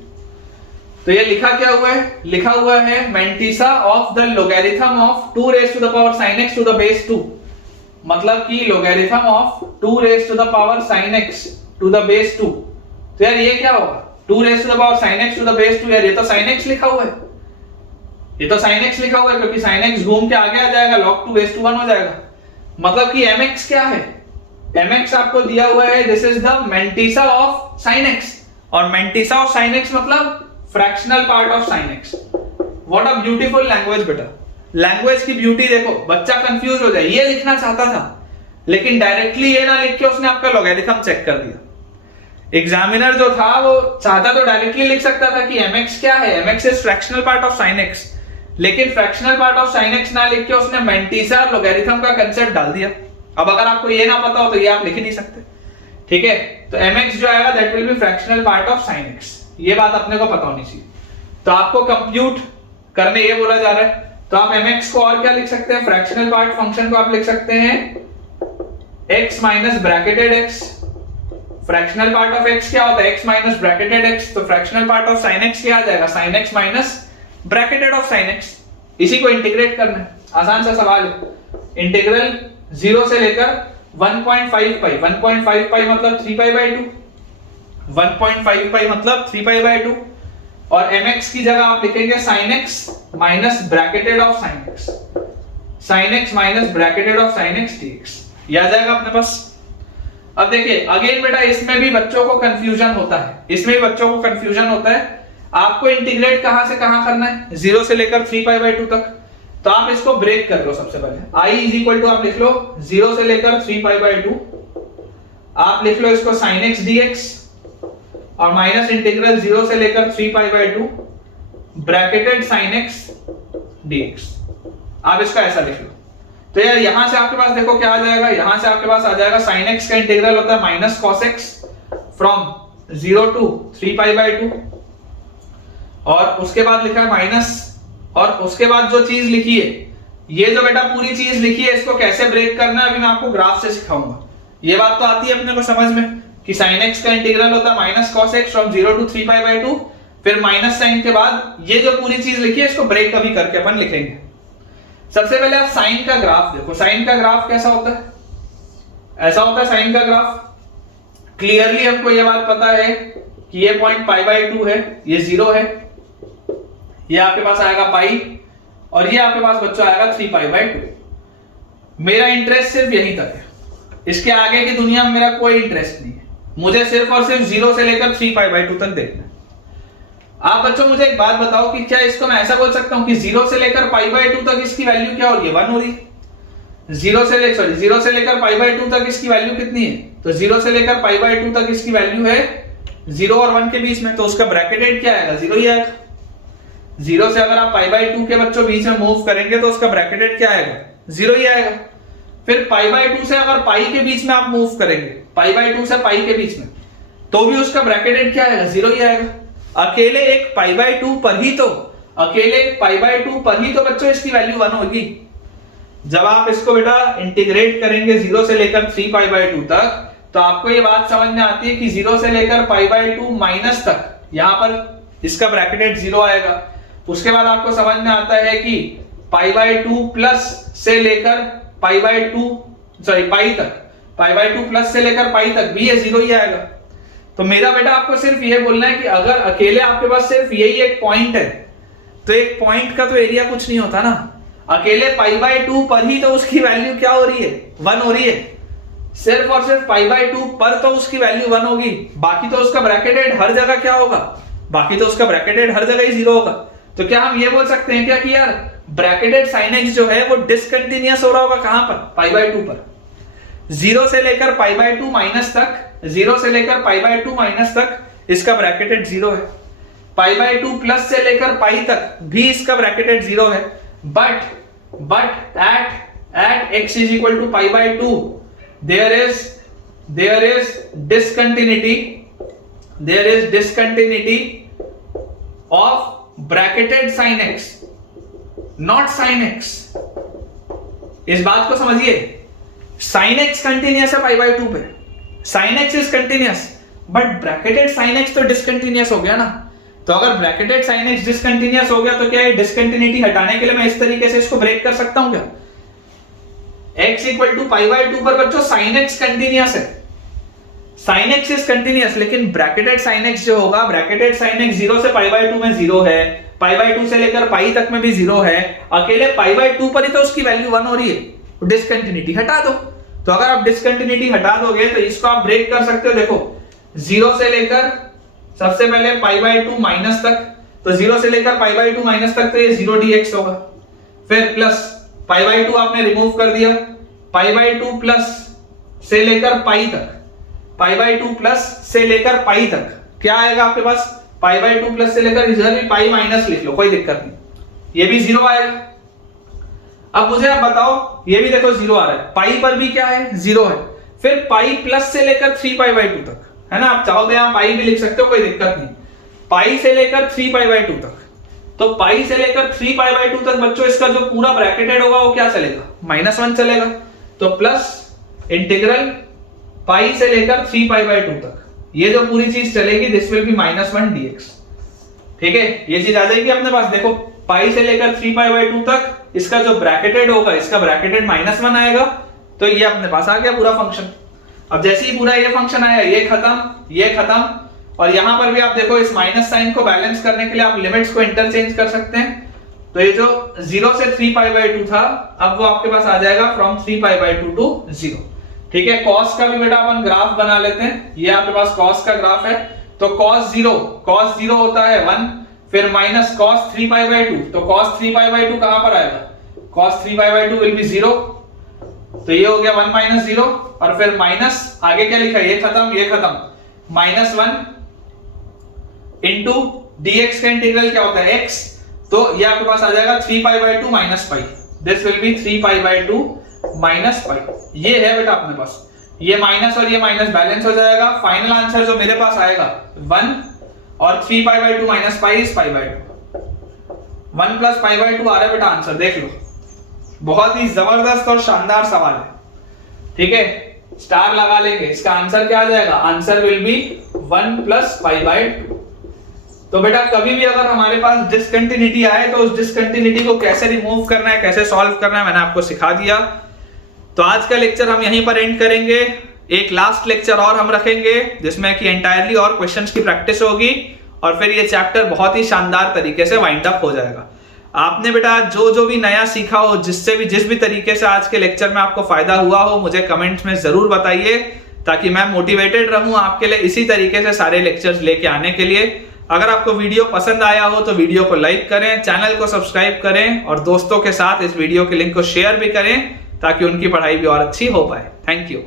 तो ये लिखा क्या हुआ है, लिखा हुआ है mantissa of the logarithm of 2 raised to the power sin x to the base 2, मतलब कि logarithm of 2 raised to the power sin x to the base 2। तो यार ये क्या होगा, 2 raised to the power sin x to the base 2, यार ये तो sin x लिखा हुआ है, ये तो sin x लिखा हुआ है, क्योंकि sin x घूम के आगे आ जाएगा, log 2 base 1 हो जाएगा। मतलब कि mx क्या है, mx आपको दिया हुआ है, this is the mantissa of sin x, और मेंटिसा ऑफ sin x मतलब fractional part of sin x। What a beautiful language बेटा, लैंग्वेज की ब्यूटी देखो, बच्चा कंफ्यूज हो जाए, ये लिखना चाहता था लेकिन डायरेक्टली ये ना लिख के उसने आपका लॉगरिथम चेक कर दिया। एग्जामिनर जो था वो चाहता तो डायरेक्टली लिख सकता था कि mx क्या है, mx is fractional part of sin x, लेकिन fractional part of sin x ना लिख के उसने मेंटिसा लॉगरिथम का कांसेप्ट डाल दिया। अब अगर आपको ये ना पता हो तो ये आप लिख ही नहीं सकते, ठीक है। तो mx जो आएगा that will B fractional part of sin x, ये बात अपने को पता होनी चाहिए। तो आपको कंप्यूट करने ये बोला जा रहा है, तो आप mx को और क्या लिख सकते हैं, फ्रैक्शनल पार्ट फंक्शन को आप लिख सकते हैं x minus bracketed x। Fractional part of x क्या होता है, x माइनस ब्रैकेटेड x, तो fractional part of sin x क्या आ जाएगा, sin x minus bracketed of sin x। इसी को इंटीग्रेट करना है, आसान सा सवाल है। इंटीग्रल 0 से लेकर 1.5 पाई, 1.5 पाई मतलब 3π/2, 1.5 पाई मतलब 3π/2, और mx की जगह आप लिखेंगे sin x minus bracketed of sin x, sin x minus bracketed of sin x dx, ये आ जाएगा अपने पास। अब देखिए अगेन बेटा इसमें भी बच्चों को कंफ्यूजन होता है, इसमें भी बच्चों को कंफ्यूजन होता है। आपको इंटीग्रेट कहां से कहां करना है, 0 से लेकर 3π/2 तक। तो आप इसको ब्रेक कर लो, सबसे पहले i इज इक्वल टू आप लिख लो 0 से लेकर 3π/2, आप लिख लो इसको sin x dx, और माइनस इंटीग्रल 0 से लेकर 3π/2 ब्रैकेटेड sin x dx, आप इसका ऐसा लिख लो। तो यार यहां से आपके पास देखो क्या आ जाएगा, यहां से आपके पास आ जाएगा sin x का इंटीग्रल होता है minus cos x from 0 to 3π/2, और उसके बाद लिखा है माइनस, और उसके बाद जो चीज लिखी है, ये जो बेटा पूरी चीज लिखी है, इसको कैसे ब्रेक करना है अभी मैं आपको ग्राफ से सिखाऊंगा। ये बात तो आती है अपने को समझ में कि sin x का इंटीग्रल होता है minus cos x from 0 to 3π/2, फिर माइनस साइन के बाद ये जो पूरी चीज लिखी है इसको ब्रेक कभी करके अपन लिखेंगे। सबसे पहले आप साइन का ग्राफ देखो। साइन का ग्राफ कैसा होता है? ऐसा होता है साइन का ग्राफ। क्लियरली हमको ये बात पता है कि ये पॉइंट पाई बाय 2 है, ये 0 है, ये आपके पास आएगा पाई और ये आपके पास बच्चों आएगा 3 पाई बाय 2। मेरा इंटरेस्ट सिर्फ यहीं तक है, इसके आगे की दुनिया में मेरा कोई इंटरेस्ट नहीं है। मुझे सिर्फ और सिर्फ 0 से लेकर 3 पाई बाय 2 तक देखना है। आप बच्चों मुझे एक बात बताओ कि क्या इसको मैं ऐसा बोल सकता हूं कि 0 से लेकर पाई बाय 2 तक इसकी वैल्यू क्या हो रही है? 1 हो रही है। 0 से लेकर पाई बाय 2 तक इसकी वैल्यू कितनी है? तो 0 से लेकर पाई बाय 2 तक इसकी वैल्यू है 0 और 1 के बीच में, तो उसका ब्रैकेटेड क्या आएगा? 0 ही आएगा। 0 से अगर आप पाई बाय 2 के बच्चों बीच में मूव करेंगे तो उसका ब्रैकेटेड क्या आएगा? 0 ही आएगा। फिर पाई बाय 2 से अगर पाई के बीच में आप मूव करेंगे, पाई बाय 2 से पाई के बीच में, तो भी उसका ब्रैकेटेड क्या आएगा? 0 ही आएगा। अकेले एक पाई बाय 2 पर ही तो बच्चों इसकी वैल्यू 1 होगी। जब आप इसको बेटा इंटीग्रेट करेंगे 0 से लेकर 3 पाई बाय 2 तक, तो आपको ये बात समझ में आती है कि 0 से लेकर पाई बाय 2 माइनस तक यहां पर इसका ब्रैकेटेड 0 आएगा। उसके बाद आपको समझ में आता है कि पाई बाय 2 प्लस से लेकर पाई बाय 2 पाई तक, पाई बाय 2 प्लस से लेकर पाई तक भी ये 0 ही आएगा। तो मेरा बेटा आपको सिर्फ ये बोलना है कि अगर अकेले आपके पास सिर्फ यही एक पॉइंट है, तो एक पॉइंट का तो एरिया कुछ नहीं होता ना। अकेले पाई बाय 2 पर ही तो उसकी वैल्यू क्या हो रही है? 1 हो रही है। सिर्फ और सिर्फ पाई बाय 2 पर तो उसकी वैल्यू 1 होगी, बाकी तो उसका ब्रैकेटेड हर जगह क्या होगा? बाकी तो उसका ब्रैकेटेड हर जगह ही 0 होगा। तो क्या हम ये बोल सकते हैं क्या कि यार ब्रैकेटेड साइन एक्स जो है वो डिसकंटिन्यूअस हो रहा होगा कहां पर? पाई बाय 2 पर। 0 से लेकर पाई बाय 2 माइनस तक, 0 से लेकर पाई बाय 2 माइनस तक इसका ब्रैकेटेड 0 है। पाई बाय 2 प्लस से लेकर पाई तक भी इसका ब्रैकेटेड 0 है। But at x is equal to pi by 2 there is discontinuity of bracketed sin x, not sin x। इस बात को समझिए, sin x कंटिन्यूअस है पाई बाय 2 पे, sin x is continuous, but bracketed sin x तो discontinuous हो गया ना। तो अगर ब्रैकेटेड sin x डिसकंटिन्यूअस हो गया तो क्या है, डिसकंटिन्यूटी हटाने के लिए मैं इस तरीके से इसको ब्रेक कर सकता हूं क्या? x equal to pi by 2 पर बच्चों sin x कंटिन्यूअस है, sin x इज कंटिन्यूअस, लेकिन ब्रैकेटेड sin x जो होगा, ब्रैकेटेड sin x 0 से पाई बाय 2 में 0 है, पाई बाय 2 से लेकर पाई तक में भी 0 है, अकेले पाई बाय 2 पर ही तो उसकी वैल्यू 1 हो रही है। डिसकंटिन्यूटी हटा दो। तो अगर आप डिसकंटिन्यूटी हटा दोगे तो इसको आप ब्रेक कर सकते हो। देखो 0 से लेकर सबसे पहले पाई बाय 2 माइनस तक, तो 0 से लेकर पाई बाय 2 माइनस तक तो ये 0 dx होगा। फिर प्लस पाई बाय 2 आपने रिमूव कर दिया, पाई बाय 2 प्लस से लेकर पाई तक, पाई बाय 2 प्लस से लेकर पाई तक क्या आएगा आपके पास? पाई बाय 2 प्लस से लेकर इधर भी पाई माइनस लिख लो, कोई दिक्कत नहीं, ये भी 0 आएगा। अब मुझे आप बताओ, ये भी देखो 0 आ रहा है, पाई पर भी क्या है? 0 है। फिर पाई प्लस से लेकर 3 पाई बाय 2 तक, है ना, आप चाहो तो यहां पाई भी लिख सकते हो, कोई दिक्कत नहीं। पाई से लेकर 3 पाई बाय 2 तक, तो पाई से लेकर 3 पाई बाय 2 तक बच्चों इसका जो पूरा ब्रैकेटेड होगा वो क्या चलेगा? -1 चलेगा। तो प्लस इंटीग्रल पाई से लेकर 3 पाई बाय 2 तक, ये जो पूरी चीज चलेगी दिस विल बी -1 dx। ठीक है, ये चीज आ जाएगी अपने पास। देखो पाई से लेकर 3 पाई बाय 2 तक इसका जो ब्रैकेटेड होगा, इसका ब्रैकेटेड -1 आएगा, तो ये अपने पास आ गया पूरा फंक्शन। अब जैसे ही पूरा ये फंक्शन आया, ये खत्म, और यहां पर भी आप देखो इस माइनस साइन को बैलेंस करने के लिए आप लिमिट्स को इंटरचेंज कर सकते हैं। तो ये जो 0 से 3 पाई बाय 2 था, अब वो आपके पास आ जाएगा फ्रॉम 3 पाई बाय 2 टू 0। ठीक है, cos का भी बेटा अपन ग्राफ बना लेते हैं। ये आपके पास cos का ग्राफ है, तो cos 0 होता है 1, फिर माइनस cos 3 पाई बाय 2, तो cos 3 पाई बाय 2 कहां पर आएगा? cos 3 pi by 2 will be 0, तो ये हो गया 1 माइनस 0, और फिर माइनस आगे क्या लिखा है? ये खत्म, -1 इंटू dx का इंटीग्रल क्या होता है? x, तो ये आपके पास आ जाएगा 3 पाई by 2 minus pi, this will B 3 pi by 2 minus pi. ये है बेटा अपने पास, ये माइनस और ये माइनस बैलेंस हो जाएगा। फाइनल आंसर जो मेरे पास आएगा 1, और 3 पाई by 2 minus pi is pi by 2, 1 plus pi by 2 आ रहा है बेटा आंसर, देख लो। बहुत ही जबरदस्त और शानदार सवाल है। ठीक है, स्टार लगा लेंगे, इसका आंसर क्या आ जाएगा? Answer will be 1 plus pi by 2। तो बेटा कभी भी अगर हमारे पास डिसकंटिन्यूटी आए तो उस डिसकंटिन्यूटी को कैसे रिमूव करना है, कैसे सॉल्व करना है, मैंने आपको सिखा दिया। तो आज का लेक्चर हम यहीं पर एंड करेंगे। एक लास्ट लेक्चर और हम रखेंगे जिसमें कि एंटायरली और क्वेश्चंस की प्रैक्टिस होगी और फिर ये चैप्टर बहुत ही शानदार तरीके से वाइंड अप हो जाएगा। आपने बेटा जो भी नया सीखा हो, जिस भी तरीके से आज के लेक्चर में आपको फायदा हुआ हो, मुझे कमेंट्स में जरूर बताइए ताकि मैं मोटिवेटेड रहूं आपके लिए इसी तरीके से सारे लेक्चर्स लेके आने के लिए। अगर आपको वीडियो पसंद आया हो तो वीडियो को लाइक करें, चैनल को सब्सक्राइब करें और दोस्तों के साथ इस वीडियो के लिंक को शेयर भी करें ताकि उनकी पढ़ाई भी और अच्छी हो पाए। Thank you.